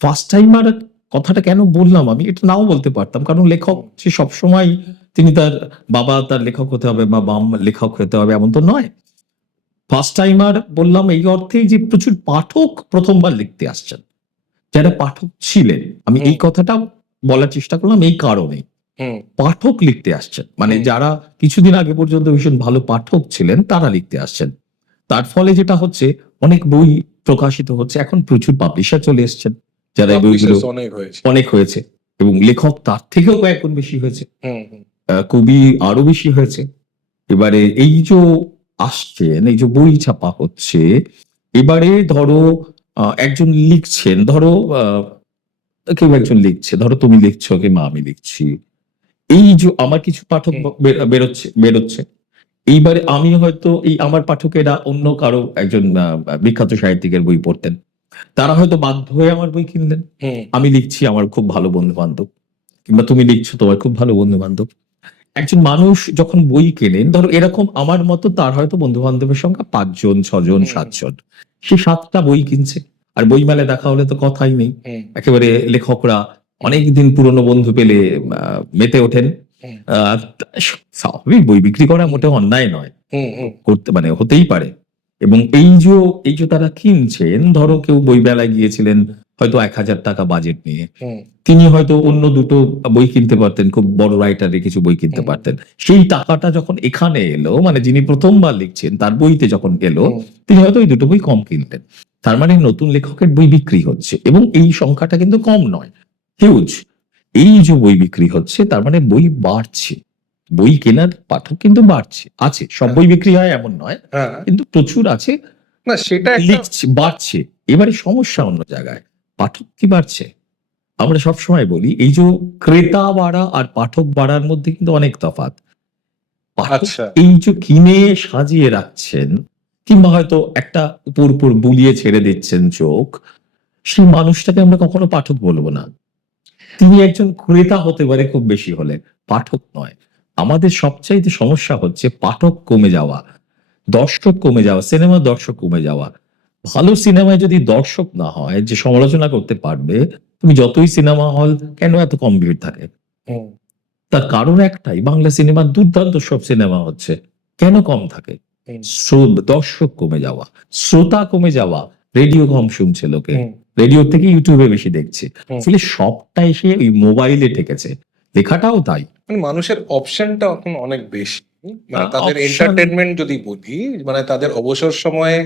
ফার্স্ট টাইমার কথাটা কেন বললাম, আমি এটা নাও বলতে পারতাম, কারণ লেখক সে সবসময় তিনি তার বাবা তার লেখক হতে হবে বা বাম লেখক হতে হবে এমন তো নয়। ফার্স্ট টাইমার বললাম এই অর্থেই যে প্রচুর পাঠক প্রথমবার লিখতে আসছেন, যারা পাঠক ছিলেন। আমি এই কথাটা বলার চেষ্টা করলাম এই কারণে, পাঠক লিখতে আসছেন, মানে যারা কিছুদিন আগে পর্যন্ত ভীষণ ভালো পাঠক ছিলেন তারা লিখতে আসছেন। তার ফলে যেটা হচ্ছে অনেক বই প্রকাশিত হচ্ছে, এখন প্রচুর পাবলিশার চলে এসছেন, যারা এই বইগুলো অনেক হয়েছে, এবং লেখক তার থেকেও কয়েক গুণ বেশি হয়েছে, কবি আরো বেশি হয়েছে। এবারে এই যে আসছেন, এই যে বই ছাপা হচ্ছে, এবারে ধরো একজন লিখছেন, ধরো কেউ একজন লিখছে, ধরো তুমি লিখছো কিংবা আমি লিখছি, এই যে আমার কিছু পাঠক বেরোচ্ছে, এইবারে আমি হয়তো এই আমার পাঠকেরা অন্য কারো একজন বিখ্যাত সাহিত্যিকের বই পড়তেন, তারা হয়তো বাধ্য হয়ে আমার বই কিনলেন। আমি লিখছি, আমার খুব ভালো বন্ধু বান্ধব, কিংবা তুমি লিখছো, তোমার খুব ভালো বন্ধু বান্ধব। একজন মানুষ যখন বই কেনেন, ধরো এরকম আমার মতো তার হয়তো বন্ধু বান্ধবের সংখ্যা 5 জন, 6 জন, 7 জন, সে 7টা বই কিনছে। আর বই মেলায় দেখা হলে তো কথাই নেই, একেবারে লেখকরা অনেকদিন পুরনো বন্ধু পেলে মেতে ওঠেন। স্বাভাবিক, বই বিক্রি করা মোটেও অন্যায় নয়, করতে মানে হতেই পারে। এবং এই যে তারা কিনছেন, ধরো কেউ বই মেলায় গিয়েছিলেন হয়তো 1000 টাকা বাজেট নিয়ে, তিনি হয়তো অন্য দুটো বই কিনতে পারতেন, খুব বড় রাইটারের কিছু বই কিনতে পারতেন। সেই টাকাটা যখন এখানে এলো, মানে যিনি প্রথমবার লিখছেন তার বইতে যখন এলো, তিনি হয়তো ওই দুটো বই কম কিনতেন। তার মানে নতুন লেখকের বই বিক্রি হচ্ছে, এবং এই সংখ্যাটা কিন্তু কম নয়, হিউজ। এই যে বই বিক্রি হচ্ছে তার মানে বই বাড়ছে, বই কেনার পাঠক কিন্তু বাড়ছে, আছে। সব বই বিক্রি হয় এমন নয়, কিন্তু প্রচুর আছে, না সেটা লিখছে, বাড়ছে। এবারে সমস্যা অন্য জায়গায়, পাঠক কি বাড়ছে। আমরা সবসময় বলি এই যে ক্রেতা বাড়া আর পাঠক বাড়ার মধ্যে কিন্তু অনেক তফাৎ। পাঠক এই যে কিনে সাজিয়ে রাখছেন, কিংবা হয়তো একটা উপর উপর বুলিয়ে ছেড়ে দিচ্ছেন চোখ, সেই মানুষটাকে আমরা কখনো পাঠক বলবো না। তিনি একজন ক্রেতা হতে পারে খুব বেশি হলে, পাঠক নয়। আমাদের সবচাইতে সমস্যা হচ্ছে পাঠক কমে যাওয়া, দর্শক কমে যাওয়া, সিনেমার দর্শক কমে যাওয়া। ভালো সিনেমায় যদি দর্শক না হয় যে সমালোচনা করতে পারবে, তুমি যতই সিনেমা হল কেন এত কম ভিড় থাকে, তার কারণ একটাই, বাংলা সিনেমার দুর্দান্ত সব সিনেমা হচ্ছে, কেন কম থাকে? দর্শক কমে যাওয়া, শ্রোতা কমে যাওয়া, রেডিও কম শুনছে লোকে, রেডিও থেকে ইউটিউবে বেশি দেখছে, আসলে সবটা এসে ওই মোবাইলে ঠেকেছে। লেখাটাও তাই, মানে মানুষের অপশনটা এখন অনেক বেশি, মানে তাদের এন্টারটেনমেন্ট যদি বলি, মানে তাদের অবসর সময়ে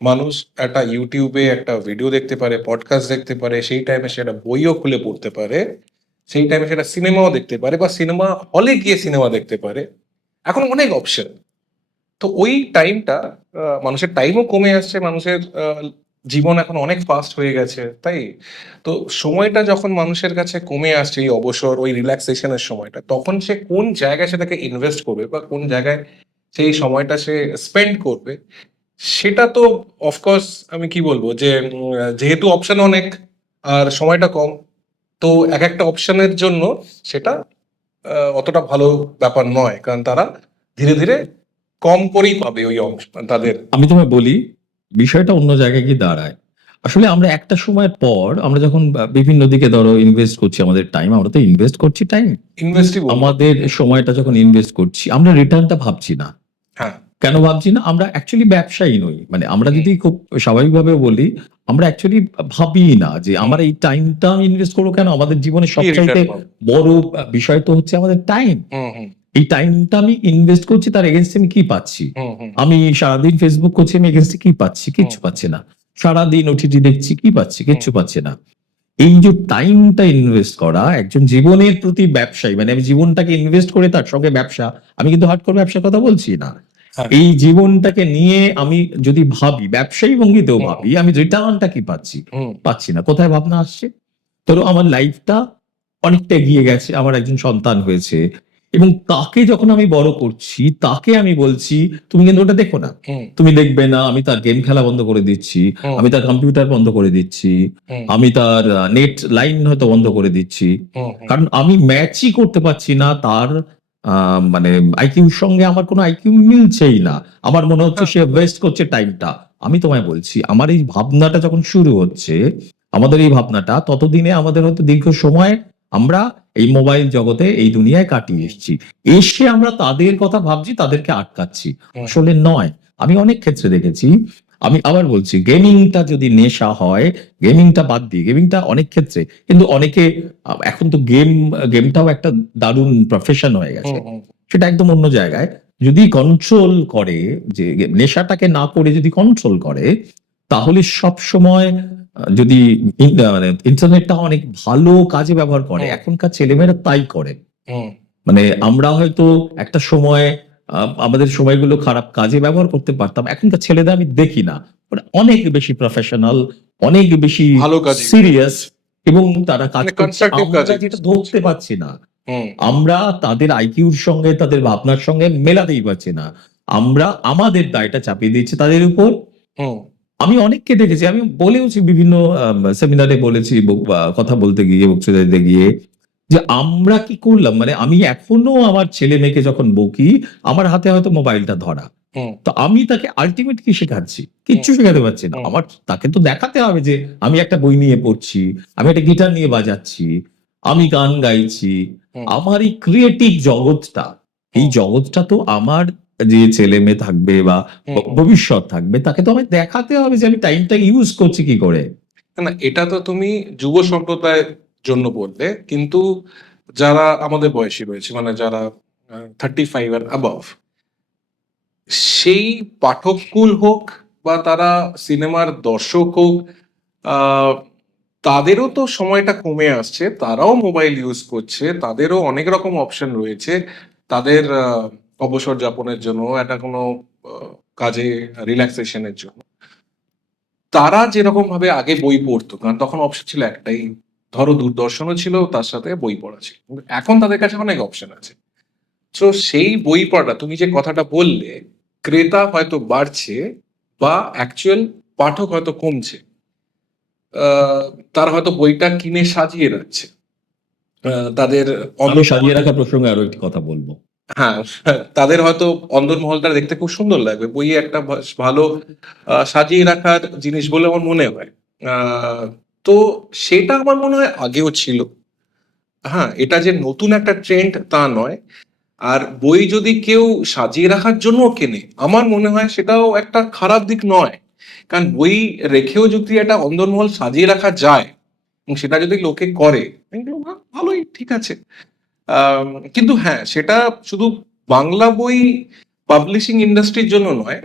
মানুষ একটা ইউটিউবে একটা ভিডিও দেখতে পারে, পডকাস্ট দেখতে পারে, সেই টাইমে সেটা বইও খুলে পড়তে পারে, সেই টাইমে সেটা সিনেমাও দেখতে পারে, বা সিনেমা হলে গিয়ে সিনেমা দেখতে পারে। এখন অনেক অপশন, তো ওই টাইমটা, মানুষের টাইমও কমে আসছে, মানুষের জীবন এখন অনেক ফাস্ট হয়ে গেছে, তাই তো সময়টা যখন মানুষের কাছে কমে আসছে, এই অবসর, ওই রিল্যাক্সেশনের সময়টা, তখন সে কোন জায়গায় সেটাকে ইনভেস্ট করবে বা কোন জায়গায় সেই সময়টা সে স্পেন্ড করবে, সেটা তো অফকোর্স আমি কি বলবো যে যেহেতু অপশন অনেক আর সময়টা কম, তো এক একটা অপশনের জন্য সেটা অতটা ভালো ব্যাপার নয়, কারণ তারা ধীরে ধীরে কম করেই পাবে ওই অংশ তাদের। আমি তোমায় বলি, বিষয়টা অন্য জায়গায় গিয়ে দাঁড়ায়। আসলে আমরা একটা সময়ের পর আমরা যখন বিভিন্ন দিকে ধরো ইনভেস্ট করছি আমাদের টাইম, আমরা তো ইনভেস্ট করছি টাইম, ইনভেস্টই বলবো। আমাদের সময়টা যখন ইনভেস্ট করছি আমরা রিটার্নটা ভাবছি না। হ্যাঁ। কেন ভাবছি না? আমরা অ্যাকচুয়ালি ব্যবসায়ী নই। মানে আমরা হুম। যদি খুব স্বাভাবিকভাবে বলি, আমরা অ্যাকচুয়ালি ভাবি না যে আমার এই টাইমটা আমি ইনভেস্ট করবো কেন? আমাদের জীবনের কি সবচাইতে রিটার্ন পাবো? বড় বিষয় তো হচ্ছে আমাদের টাইম। হুম হুম এই টাইমটা আমি ইনভেস্ট করছি, তার এগেইনস্টে আমি কি পাচ্ছি? হুম হুম আমি সারাদিন ফেসবুক করছি, আমি এগেইনস্টে কি পাচ্ছি? হুম কিচ্ছু পাচ্ছি না। সারাদিন ওটিটি দেখছি, কি পাচ্ছি? হুম কিচ্ছু পাচ্ছি না। এই যে টাইমটা ইনভেস্ট করা একজন জীবনের প্রতি ব্যবসায়ী, মানে আমি জীবনটাকে ইনভেস্ট করে তার সঙ্গে ব্যবসা, আমি কিন্তু হার্ডকোর ব্যবসার কথা বলছি না। হ্যাঁ। এই জীবনটাকে নিয়ে আমি যদি ভাবি, ব্যবসায়ী ভঙ্গিতেও হুম ভাবি, আমি রিটার্নটা কি পাচ্ছি? হুম পাচ্ছি না। কোথায় ভাবনা আসছে? ধরো আমার লাইফটা অনেকটা এগিয়ে গেছে, আমার একজন সন্তান হয়েছে এবং তাকে যখন আমি বড় করছি, তাকে আমি বলছি, "তুমি কিন্তু ওটা দেখো না। হুম তুমি দেখবে না, আমি তার গেম খেলা বন্ধ করে দিচ্ছি, হুম আমি তার কম্পিউটার বন্ধ করে দিচ্ছি, হুম আমি তার নেট লাইন হয়তো বন্ধ করে দিচ্ছি।" হুম হুম কারণ আমি ম্যাচই করতে পারছি না তার মানে আইকিউর সঙ্গে আমার কোনো আইকিউ মিলছেই না। আমার মনে হচ্ছে হ্যাঁ। সে ওয়েস্ট করছে টাইমটা। আমি তোমায় বলছি, আমার এই ভাবনাটা যখন শুরু হচ্ছে, আমাদের এই ভাবনাটা ততদিনে আমাদের হয়তো দীর্ঘ সময় আমরা এই মোবাইল জগতে এই দুনিয়ায় কাটিয়ে এসেছি। এসে আমরা তাদের কথা ভাবছি, তাদেরকে আটকাচ্ছি। হুম আসলে নয়। আমি অনেক ক্ষেত্রে দেখেছি, আমি আবার বলছি গেমিংটা যদি নেশা হয়, গেমিংটা বাদ দিই। গেমিংটা অনেক ক্ষেত্রে কিন্তু অনেকে এখন তো গেমটাও একটা দারুণ প্রফেশন হয়ে গেছে। হুম হুম সেটা একদম অন্য জায়গায়। যদি কন্ট্রোল করে যে নেশাটাকে না করে যদি কন্ট্রোল করে, তাহলে সবসময় যদি মানে ইন্টারনেটটা অনেক ভালো কাজে ব্যবহার করে। হুম এখনকার ছেলেমেয়েরা তাই করে। হুম মানে আমরা হয়তো একটা সময় আমাদের সময়গুলো খারাপ কাজে ব্যবহার করতে পারতাম। এখনকার ছেলেদের আমি দেখি না। ওরা অনেক বেশি প্রফেশনাল, অনেক বেশি ভালো কাজে সিরিয়াস এবং তারা কাজ মানে করছে। কনস্ট্রাকটিভ আমরা কাজে যেটা ধরতে পারছি না। হুম আমরা তাদের আইকিউর সঙ্গে, তাদের ভাবনার সঙ্গে মেলাতেই পারছি না। আমরা আমাদের দায়টা চাপিয়ে দিচ্ছি তাদের উপর। হুম আমি অনেককে দেখেছি, আমি বলেওছি বিভিন্ন সেমিনারে বলেছি, কথা বলতে গিয়ে, বক্তৃতা দিতে গিয়ে যে আমরা কি করলাম? মানে আমি এখনো আমার ছেলে-মেয়েকে যখন বকি, আমার হাতে হয়তো মোবাইলটা ধরা। হুম তো আমি তাকে আল্টিমেট কি শেখাচ্ছি? হুম কিচ্ছু শেখাতে পারছি না। হুম আমার তাকে তো দেখাতে হবে যে আমি একটা বই নিয়ে পড়ছি, আমি একটা গিটার নিয়ে বাজাচ্ছি, আমি গান গাইছি। হুম আমার এই ক্রিয়েটিভ জগৎটা, এই হুম জগৎটা তো আমার যে ছেলে-মেয়ে থাকবে বা হুম হুম। ভবিষ্যৎ থাকবে, তাকে তো আমায় দেখাতে হবে যে আমি টাইমটা ইউজ করছি কি করে। না না, এটা তো তুমি যুব সম্প্রদায়ের জন্য বললে, কিন্তু যারা আমাদের বয়সী রয়েছে, মানে যারা 35 আর অ্যাবভ, সেই পাঠককুল হোক বা তারা সিনেমার দর্শক হোক, আহ, তাদেরও তো সময়টা কমে আসছে, তারাও মোবাইল ইউজ করছে, তাদেরও অনেক রকম অপশন রয়েছে তাদের অবসর যাপনের জন্য, একটা কোনো আহ, কাজে রিল্যাক্সেশনের জন্য। তারা যেরকম ভাবে আগে বই পড়তো, কারণ তখন অপশন ছিল একটাই, ধরো দূরদর্শনও ছিল, তার সাথে বই পড়া ছিল, কিন্তু এখন তাদের কাছে অনেক অপশন আছে। তো সেই বই পড়া, তুমি যে কথাটা বললে, ক্রেতা হয়তো বাড়ছে বা অ্যাকচুয়াল পাঠক হয়তো কমছে। আহ, তারা হয়তো বইটা কিনে সাজিয়ে রাখছে তাদের আমি অন্দর। সাজিয়ে রাখা প্রসঙ্গে আরো একটি কথা বলব। হ্যাঁ, তাদের হয়তো অন্দরমহলটা দেখতে খুব সুন্দর লাগবে, বইয়ে একটা ভালো সাজিয়ে রাখার জিনিস বলে আমার মনে হয়। আহ, তো সেটা আমার মনে হয় আগেও ছিল। হ্যাঁ, এটা যে নতুন একটা ট্রেন্ড তা নয়। আর বই যদি কেউ সাজিয়ে রাখার জন্য কেনে, আমার মনে হয় সেটাও একটা খারাপ দিক নয়। কারণ বই রেখেও যদি একটা অন্দরমহল সাজিয়ে রাখা যায় এবং সেটা যদি লোকে করে, আমি বলবো, ভালোই, ঠিক আছে। কিন্তু হ্যাঁ, সেটা শুধু বাংলা বই পাবলিশিং ইন্ডাস্ট্রির জন্য নয়,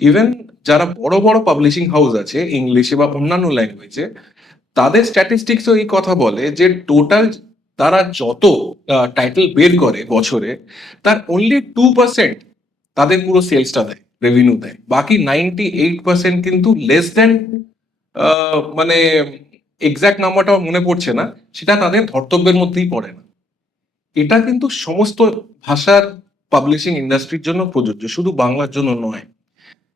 ইভেন যারা বড় বড় পাবলিশিং হাউস আছে ইংলিশে বা অন্যান্য ল্যাঙ্গুয়েজে, তাদের স্ট্যাটিস্টিক্সও এই কথা বলে যে টোটাল তারা যত টাইটেল বের করে বছরে, তার অনলি 2% তাদের পুরো সেলসটা দেয়, রেভিনিউ দেয়। বাকি 98% কিন্তু লেস দেন, মানে এক্সাক্ট নাম্বারটা আমার মনে পড়ছে না, সেটা তাদের ধর্তব্যের মধ্যেই পড়ে না। এটা কিন্তু সমস্ত ভাষার পাবলিশিং ইন্ডাস্ট্রির জন্য প্রযোজ্য, শুধু বাংলার জন্য নয়।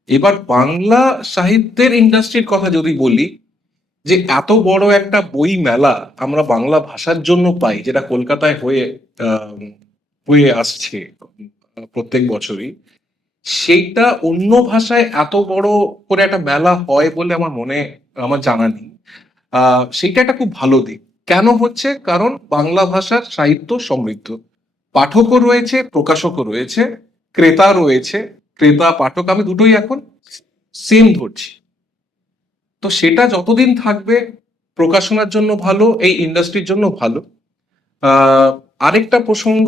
এবার বাংলা সাহিত্যের ইন্ডাস্ট্রির কথা যদি বলি, যে এত বড় একটা বই মেলা আমরা বাংলা ভাষার জন্য পাই, যেটা কলকাতায় হয়ে আসছে প্রত্যেক বছরই, সেইটা অন্য ভাষায় এত বড় করে একটা মেলা হয় বলে আমার জানা নেই। সেইটা একটা খুব ভালো দিক। কেন হচ্ছে? কারণ বাংলা ভাষার সাহিত্য সমৃদ্ধ, পাঠকও রয়েছে, প্রকাশকও রয়েছে, ক্রেতা রয়েছে। ক্রেতা পাঠক আমি দুটোই এখন সেম ধরছি। তো সেটা যতদিন থাকবে প্রকাশনার জন্য ভালো, এই ইন্ডাস্ট্রির জন্য ভালো। আহ আরেকটা প্রসঙ্গ,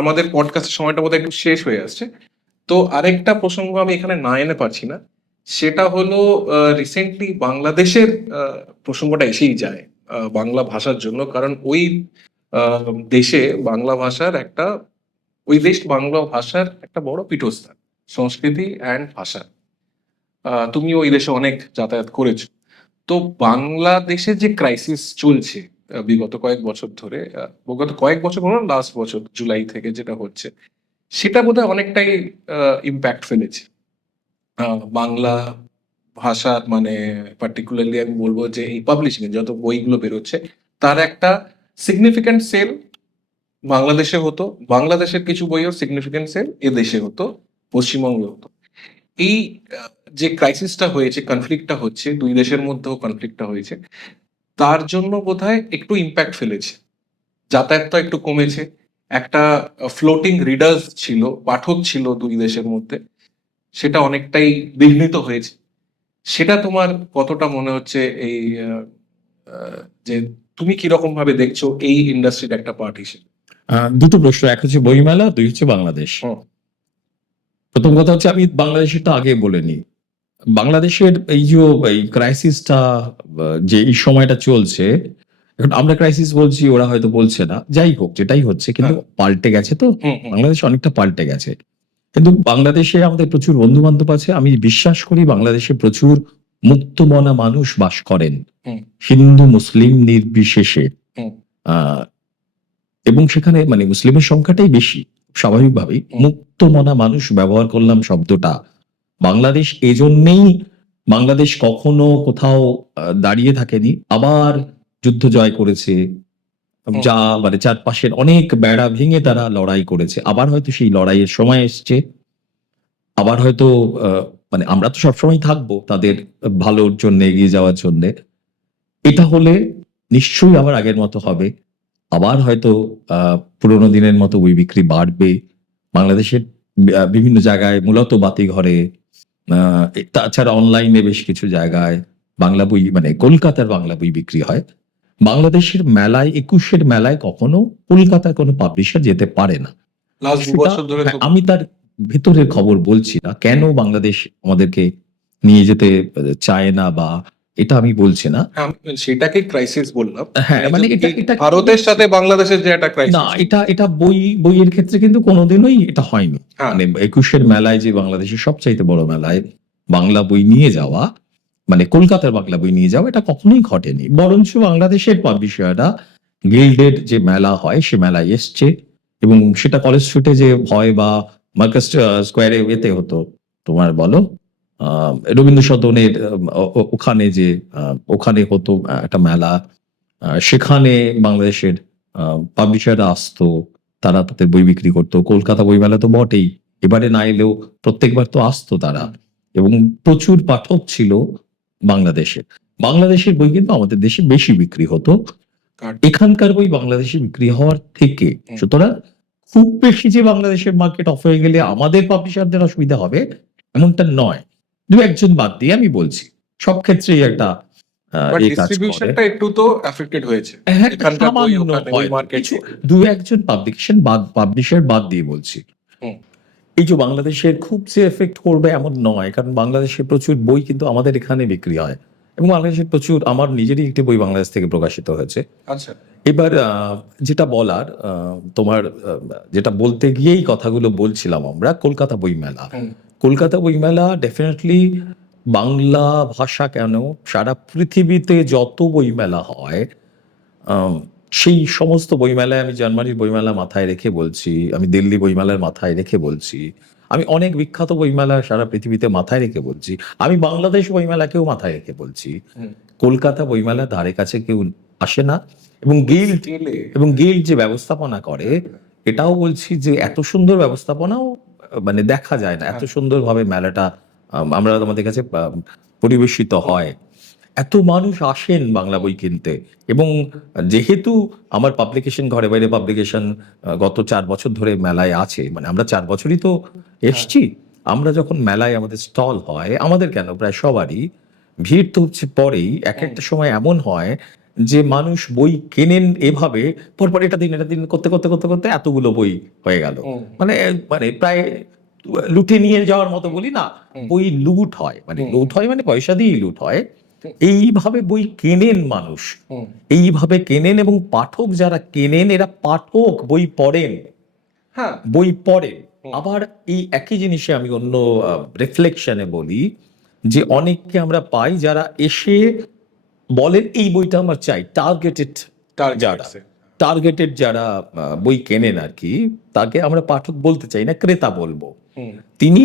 আমাদের পডকাস্টের সময়টা বোধহয় একটু শেষ হয়ে আসছে, তো আরেকটা প্রসঙ্গ আমি এখানে না এনে পারছি না। সেটা হলো রিসেন্টলি বাংলাদেশের প্রসঙ্গটা এসেই যায় বাংলা ভাষার জন্য, কারণ আহ, দেশে বাংলা ভাষার একটা বাংলা ভাষার একটা বড় পীঠস্থান, সংস্কৃতি অ্যান্ড ভাষা। তুমি ওই দেশে অনেক যাতায়াত করেছো। তো বাংলাদেশে যে ক্রাইসিস চলছে বিগত কয়েক বছর ধরে, বিগত কয়েক বছর বলো, লাস্ট বছর জুলাই থেকে যেটা হচ্ছে, সেটা বোধহয় অনেকটাই ইম্প্যাক্ট ফেলেছে বাংলা ভাষার, মানে পার্টিকুলারলি আমি বলবো যে এই পাবলিশিং যত বইগুলো বেরোচ্ছে তার একটা সিগনিফিক্যান্ট সেল বাংলাদেশে হতো, বাংলাদেশের কিছু বইও সিগনিফিক্যান্ট সেল এদেশে হতো, পশ্চিমবঙ্গে হতো। এই যে ক্রাইসিসটা হয়েছে, কনফ্লিক্টটা হচ্ছে, দুই দেশের মধ্যেও কনফ্লিক্টটা হয়েছে, তার জন্য বোধহয় একটু ইম্প্যাক্ট ফেলেছে। যাতায়াতটা একটু কমেছে, একটা ফ্লোটিং রিডার্স ছিল, পাঠক ছিল দুই দেশের মধ্যে, সেটা অনেকটাই বিঘ্নিত হয়েছে। সেটা তোমার কতটা মনে হচ্ছে এই যে তুমি কিরকম ভাবে দেখছো এই ইন্ডাস্ট্রির একটা পার্ট হিসেবে? দুটো প্রশ্ন, এক হচ্ছে বইমেলা, দুই হচ্ছে বাংলাদেশ। হুম, প্রথম কথা হচ্ছে আমি বাংলাদেশেরটা আগে বলে নিই। বাংলাদেশের এই যে এই ক্রাইসিসটা, যে এই সময়টা চলছে, এখন আমরা ক্রাইসিস বলছি, ওরা হয়তো বলছে না, যাই হোক যেটাই হচ্ছে, কিন্তু হ্যাঁ, পাল্টে গেছে তো। হুম, হুম, বাংলাদেশ অনেকটা পাল্টে গেছে, কিন্তু বাংলাদেশে আমাদের প্রচুর বন্ধু বান্ধব আছে। আমি বিশ্বাস করি বাংলাদেশে প্রচুর মুক্তমনা মানুষ বাস করেন, হুম, হিন্দু মুসলিম নির্বিশেষে। হুম, আহ এবং সেখানে মানে মুসলিমের সংখ্যাটাই বেশি, স্বাভাবিকভাবেই। হুম, মুক্তমনা মানুষ ব্যবহার করলাম শব্দটা। বাংলাদেশ এজন্যেই, বাংলাদেশ কখনো কোথাও দাঁড়িয়ে থাকেনি, আবার যুদ্ধ জয় করেছে, হুম, যা মানে চারপাশের অনেক বেড়া ভেঙে তারা লড়াই করেছে, আবার হয়তো সেই লড়াইয়ের সময় এসছে, আবার হয়তো আহ, মানে আমরা তো সবসময় থাকবো তাদের ভালোর জন্য, এগিয়ে যাওয়ার জন্য। এটা হলে নিশ্চয়ই আবার আগের মতো হবে, আবার হয়তো পুরোনো দিনের মতো বই বিক্রি বাড়বে বাংলাদেশের বিভিন্ন জায়গায়, মূলত বাতিঘরে, তাছাড়া অনলাইনে বেশ কিছু জায়গায় বাংলা বই, মানে কলকাতার বাংলা বই বিক্রি হয়। বাংলাদেশের মেলায়, 21-এর মেলায় কখনো কলকাতার কোনো পাবলিশার যেতে পারে না। লাস্ট দু সেটা, বছর ধরে হ্যাঁ, তো। আমি তার ভেতরের খবর বলছি না, কেন বাংলাদেশ আমাদেরকে নিয়ে যেতে চায় না, বা এটা আমি বলছি না। হ্যাঁ, আমি সেটাকে ক্রাইসিস বললাম। হ্যাঁ, মানে যে এটা এই এটা ভারতের সাথে বাংলাদেশের যে একটা না, ক্রাইসিস। এটা এটা বইয়ের ক্ষেত্রে কিন্তু কোনোদিনই এটা হয়নি। হ্যাঁ, মানে 21-এর মেলায়, যে বাংলাদেশের সবচাইতে বড় মেলায় বাংলা বই নিয়ে যাওয়া, মানে কলকাতার বাংলা বই নিয়ে যাওয়া, এটা কখনোই ঘটেনি। বরঞ্চ বাংলাদেশের পাবলিশাররা গিল্ডের যে মেলা হয় সে মেলায় এসছে, এবং সেটা কলেজ স্ট্রিটে যে হয়, বা মার্কাস স্কোয়ারে এতে হতো, তোমার বলো, রবীন্দ্র সদনের ওখানে যে ওখানে হতো একটা মেলা, সেখানে বাংলাদেশের পাবলিশাররা আসতো, তারা তাদের বই বিক্রি করতো। কলকাতা বইমেলা তো বটেই, এবারে না এলেও প্রত্যেকবার তো আসতো তারা, এবং প্রচুর পাঠক ছিল বাংলাদেশে। বাংলাদেশের বই কিন্তু আমাদের দেশে বেশি বিক্রি হতো কাট- এখানকার বই বাংলাদেশে বিক্রি হওয়ার থেকে। হুম। সুতরাং খুব বেশি যে বাংলাদেশের মার্কেট অফ হয়ে গেলে আমাদের পাবলিশারদের অসুবিধা হবে এমনটা নয়। দু একজন বাদ দিয়ে আমি বলছি, সব ক্ষেত্রেই একটা বাট কাজ করে। ডিস্ট্রিবিউশনটা একটু তো এফেক্টেড হয়েছে হ্যাঁ, এখানকার বই সামান্য ওখানে ওই হয়তো মার্কেট। কিছু, দু একজন পাবলিশার বাদ দিয়ে বলছি। হুম, এই যে বাংলাদেশের খুব যে এফেক্ট করবে এমন নয়, কারণ বাংলাদেশে প্রচুর বই কিন্তু আমাদের এখানে বিক্রি হয়, এবং বাংলাদেশের প্রচুর, আমার নিজেরই একটি বই বাংলাদেশ থেকে প্রকাশিত হয়েছে। আচ্ছা, এবার যেটা বলার, তোমার যেটা বলতে গিয়েই কথাগুলো বলছিলাম, আমরা কলকাতা বইমেলা, হুম, কলকাতা বইমেলা ডেফিনেটলি বাংলা ভাষা কেন, সারা পৃথিবীতে যত বইমেলা হয়, আম, সেই সমস্ত বইমেলায়, আমি জার্মানির বইমেলা মাথায় রেখে বলছি, আমি দিল্লি বইমেলার মাথায় রেখে বলছি, আমি অনেক বিখ্যাত বইমেলা সারা পৃথিবীতে মাথায় রেখে বলছি, আমি বাংলাদেশ বইমেলাকেও মাথায় রেখে বলছি, কলকাতা বইমেলা ধারে কাছে কেউ আসে না। এবং গিল্ড যে ব্যবস্থাপনা করে, এটাও বলছি যে এত সুন্দর ব্যবস্থাপনাও মানে দেখা যায় না, এত সুন্দরভাবে মেলাটা আমরা আমাদের কাছে পরিবেশিত হয়। এত মানুষ আসেন বাংলা বই কিনতে। এবং যেহেতু আমার পাবলিকেশন, ঘরে বাইরে পাবলিকেশন গত 4 বছর ধরে মেলায় আছে, মানে আমরা 4 বছরই তো এসছি। আমরা যখন মেলায় আমাদের স্টল হয়, আমাদের কেন প্রায় সবারই ভিড় তো হচ্ছে পরেই, এক একটা সময় এমন হয় যে মানুষ বই কেনেন এভাবে, পরপর এটা দিন করতে করতে করতে করতে এতগুলো বই হয়ে গেল। মানে মানে প্রায় লুটে নিয়ে যাওয়ার মতো বলি না, বই লুট হয়, মানে লুট হয় মানে পয়সা দিয়েই লুট হয়। এইভাবে বই কেনেন মানুষ, এইভাবে কেনেন। এবং পাঠক যারা কেনেন, এরা পাঠক, বই পড়েন, বই পড়েন। আবার এই একই জিনিসে আমি অন্য রিফ্লেকশনে বলি যে অনেককে আমরা পাই যারা এসে বলেন এই বইটা আমার চাই, টার্গেটেড যারা বই কেনেন আর কি, তাকে আমরা পাঠক বলতে চাই না, ক্রেতা বলবো। তিনি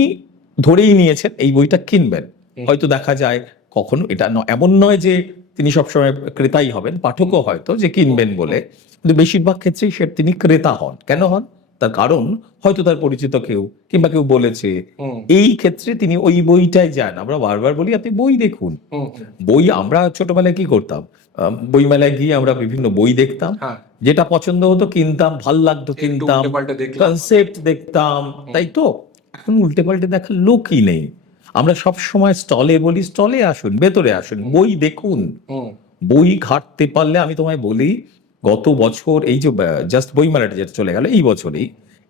ধরেই নিয়েছেন এই বইটা কিনবেন। হয়তো দেখা যায় কখনো এটা এমন নয় যে তিনি সবসময় ক্রেতাই হবেন, পাঠকও হয়তো যে কিনবেন বলে, কিন্তু বেশিরভাগ ক্ষেত্রেই সে তিনি ক্রেতা হন। কেন হন? তার কারণ হয়তো তার পরিচিত কেউ কিংবা কেউ বলেছে। এই ক্ষেত্রে তিনি ওই বইটাই যান। আমরা বারবার বলি আপনি বই দেখুন। বই আমরা ছোটবেলায় কি করতাম, বইমেলায় গিয়ে আমরা বিভিন্ন বই দেখতাম, যেটা পছন্দ হতো কিনতাম, ভাল লাগতো কিনতাম, কনসেপ্ট দেখতাম, তাই তো? এখন উল্টে পাল্টে দেখার লোকই নেই। আমরা সব সময় স্টলে বলি, স্টলে আসুন, ভেতরে আসুন, বই দেখুন। বই ঘাটতে পারলে, আমি তোমায় বলি, গত বছর এই যে জাস্ট বইমেলাটা যেটা চলে গেল,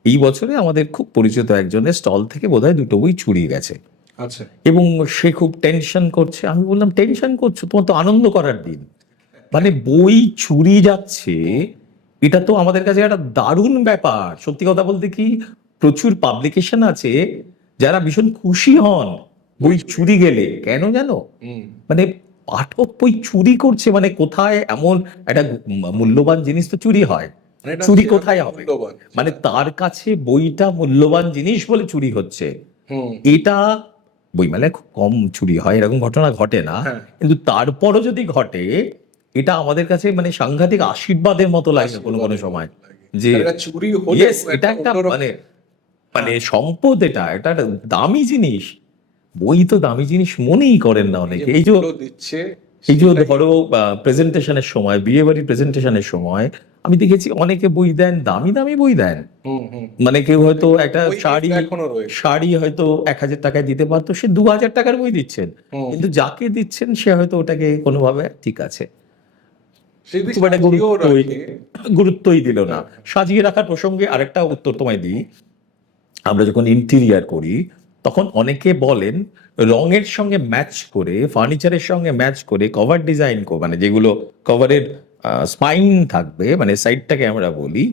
এই বছরে আমাদের খুব পরিচিত একজনের স্টল থেকে বোধহয় 2টো বই চুরি গেছে। আচ্ছা। এবং সে খুব টেনশন করছে। আমি বললাম টেনশন করছো, তোমার তো আনন্দ করার দিন। মানে বই চুরি যাচ্ছে, এটা তো আমাদের কাছে একটা দারুণ ব্যাপার। সত্যি কথা বলতে কি, প্রচুর পাবলিকেশন আছে যারা ভীষণ খুশি হন বই চুরি গেলে। কেন জানো? মানে পাঠক বই চুরি করছে, মানে কোথায় এমন একটা মূল্যবান জিনিস তো চুরি হয়, চুরি কোথায় হবে? মানে তার কাছে বইটা মূল্যবান জিনিস বলে চুরি হচ্ছে। এটা বইমেলায় খুব কম চুরি হয়, এরকম ঘটনা ঘটে না, কিন্তু তারপরও যদি ঘটে, এটা আমাদের কাছে মানে সাংঘাতিক আশীর্বাদের মতো লাগে কোনো কোনো সময়, যে চুরি এটা একটা মানে সম্পদ, এটা একটা দামি জিনিস। বই তো দামি জিনিস মনেই করেন না অনেকে। এই যে ধরো প্রেজেন্টেশনের সময়, বিয়ে বাড়ির প্রেজেন্টেশনের সময় আমি দেখেছি অনেকে বই দেন, দামি দামি বই দেন। মানে কেউ হয়তো একটা শাড়ি হয়তো 1000 টাকায় দিতে পারতো, সে 2000 টাকার বই দিচ্ছেন, কিন্তু যাকে দিচ্ছেন সে হয়তো ওটাকে কোনোভাবে ঠিক আছে গুরুত্বই দিল না। সাজিয়ে রাখার প্রসঙ্গে আরেকটা উত্তর তোমায় দিই। আমরা যখন ইন্টেরিয়ার করি, তখন অনেকে বলেন রঙের সঙ্গে ম্যাচ করে, ফার্নিচারের সঙ্গে ম্যাচ করে কভার ডিজাইন, মানে যেগুলো কভারের স্পাইন থাকবে, মানে সাইডটাকে আমরা বলি,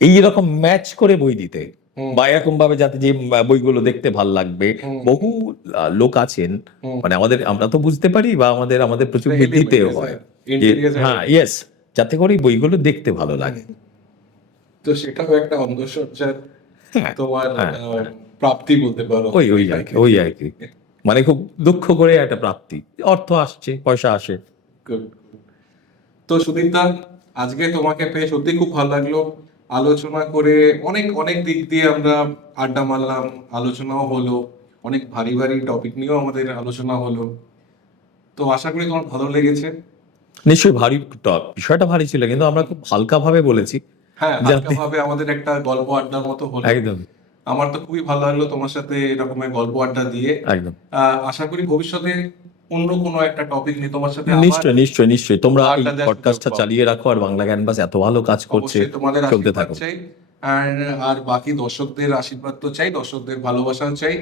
এইরকম ম্যাচ করে বই দিতে, বা এরকম ভাবে যাতে যে বইগুলো দেখতে ভাল লাগবে। বহু লোক আছেন, মানে আমরা তো বুঝতে পারি, বা আমাদের প্রচুর দিতেও হয়, হ্যাঁ ইয়েস, যাতে করে বইগুলো দেখতে ভালো লাগে। তো সেটাও একটা অন্ধসজ্জার তোমার প্রাপ্তি বলতে পারো। ওই আর কি, মানে খুব দুঃখ করে একটা প্রাপ্তি, অর্থ আসছে, পয়সা আসে। তো সুদীপ্তা, আজকে তোমাকে পেয়ে সত্যি খুব ভালো লাগলো। আলোচনা করে অনেক অনেক দিক দিয়ে আমরা আড্ডা মারলাম, আলোচনাও হলো, অনেক ভারী ভারী টপিক নিয়েও আমাদের আলোচনা হলো। তো আশা করি তোমার ভালো লেগেছে। নিশ্চয়ই ভারী, বিষয়টা ভারী ছিল, কিন্তু আমরা খুব হালকা ভাবে বলেছি। হ্যাঁ, হালকা ভাবে আমাদের একটা গল্প আড্ডার মতো হলো। একদম। আমার তো খুবই ভালো লাগলো তোমার সাথে এরকমের গল্প আড্ডা দিয়ে। একদম। আশা করি ভবিষ্যতে অন্য কোনো একটা টপিক নিয়ে তোমার সাথে নিশ্চয়ই তোমরা এই পডকাস্টটা চালিয়ে রাখো, আর বাংলা ক্যানভাস এত ভালো কাজ করছে, চলতে থাকো। আর বাকি দর্শকদের আশীর্বাদ তো চাই, দর্শকদের ভালোবাসাও চাই।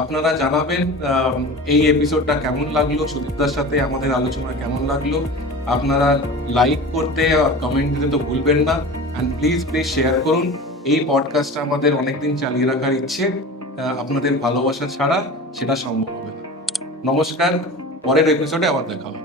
আপনারা জানাবেন এই এপিসোডটা কেমন লাগলো, সুদীপ্তার সাথে আমাদের আলোচনা কেমন লাগলো। আপনারা লাইক করতে আর কমেন্ট দিতে তো ভুলবেন না, অ্যান্ড প্লিজ শেয়ার করুন। এই পডকাস্টটা আমাদের অনেকদিন চালিয়ে রাখার ইচ্ছে, আপনাদের ভালোবাসা ছাড়া সেটা সম্ভব হবে না। নমস্কার, পরের এপিসোডে আবার দেখা হবে।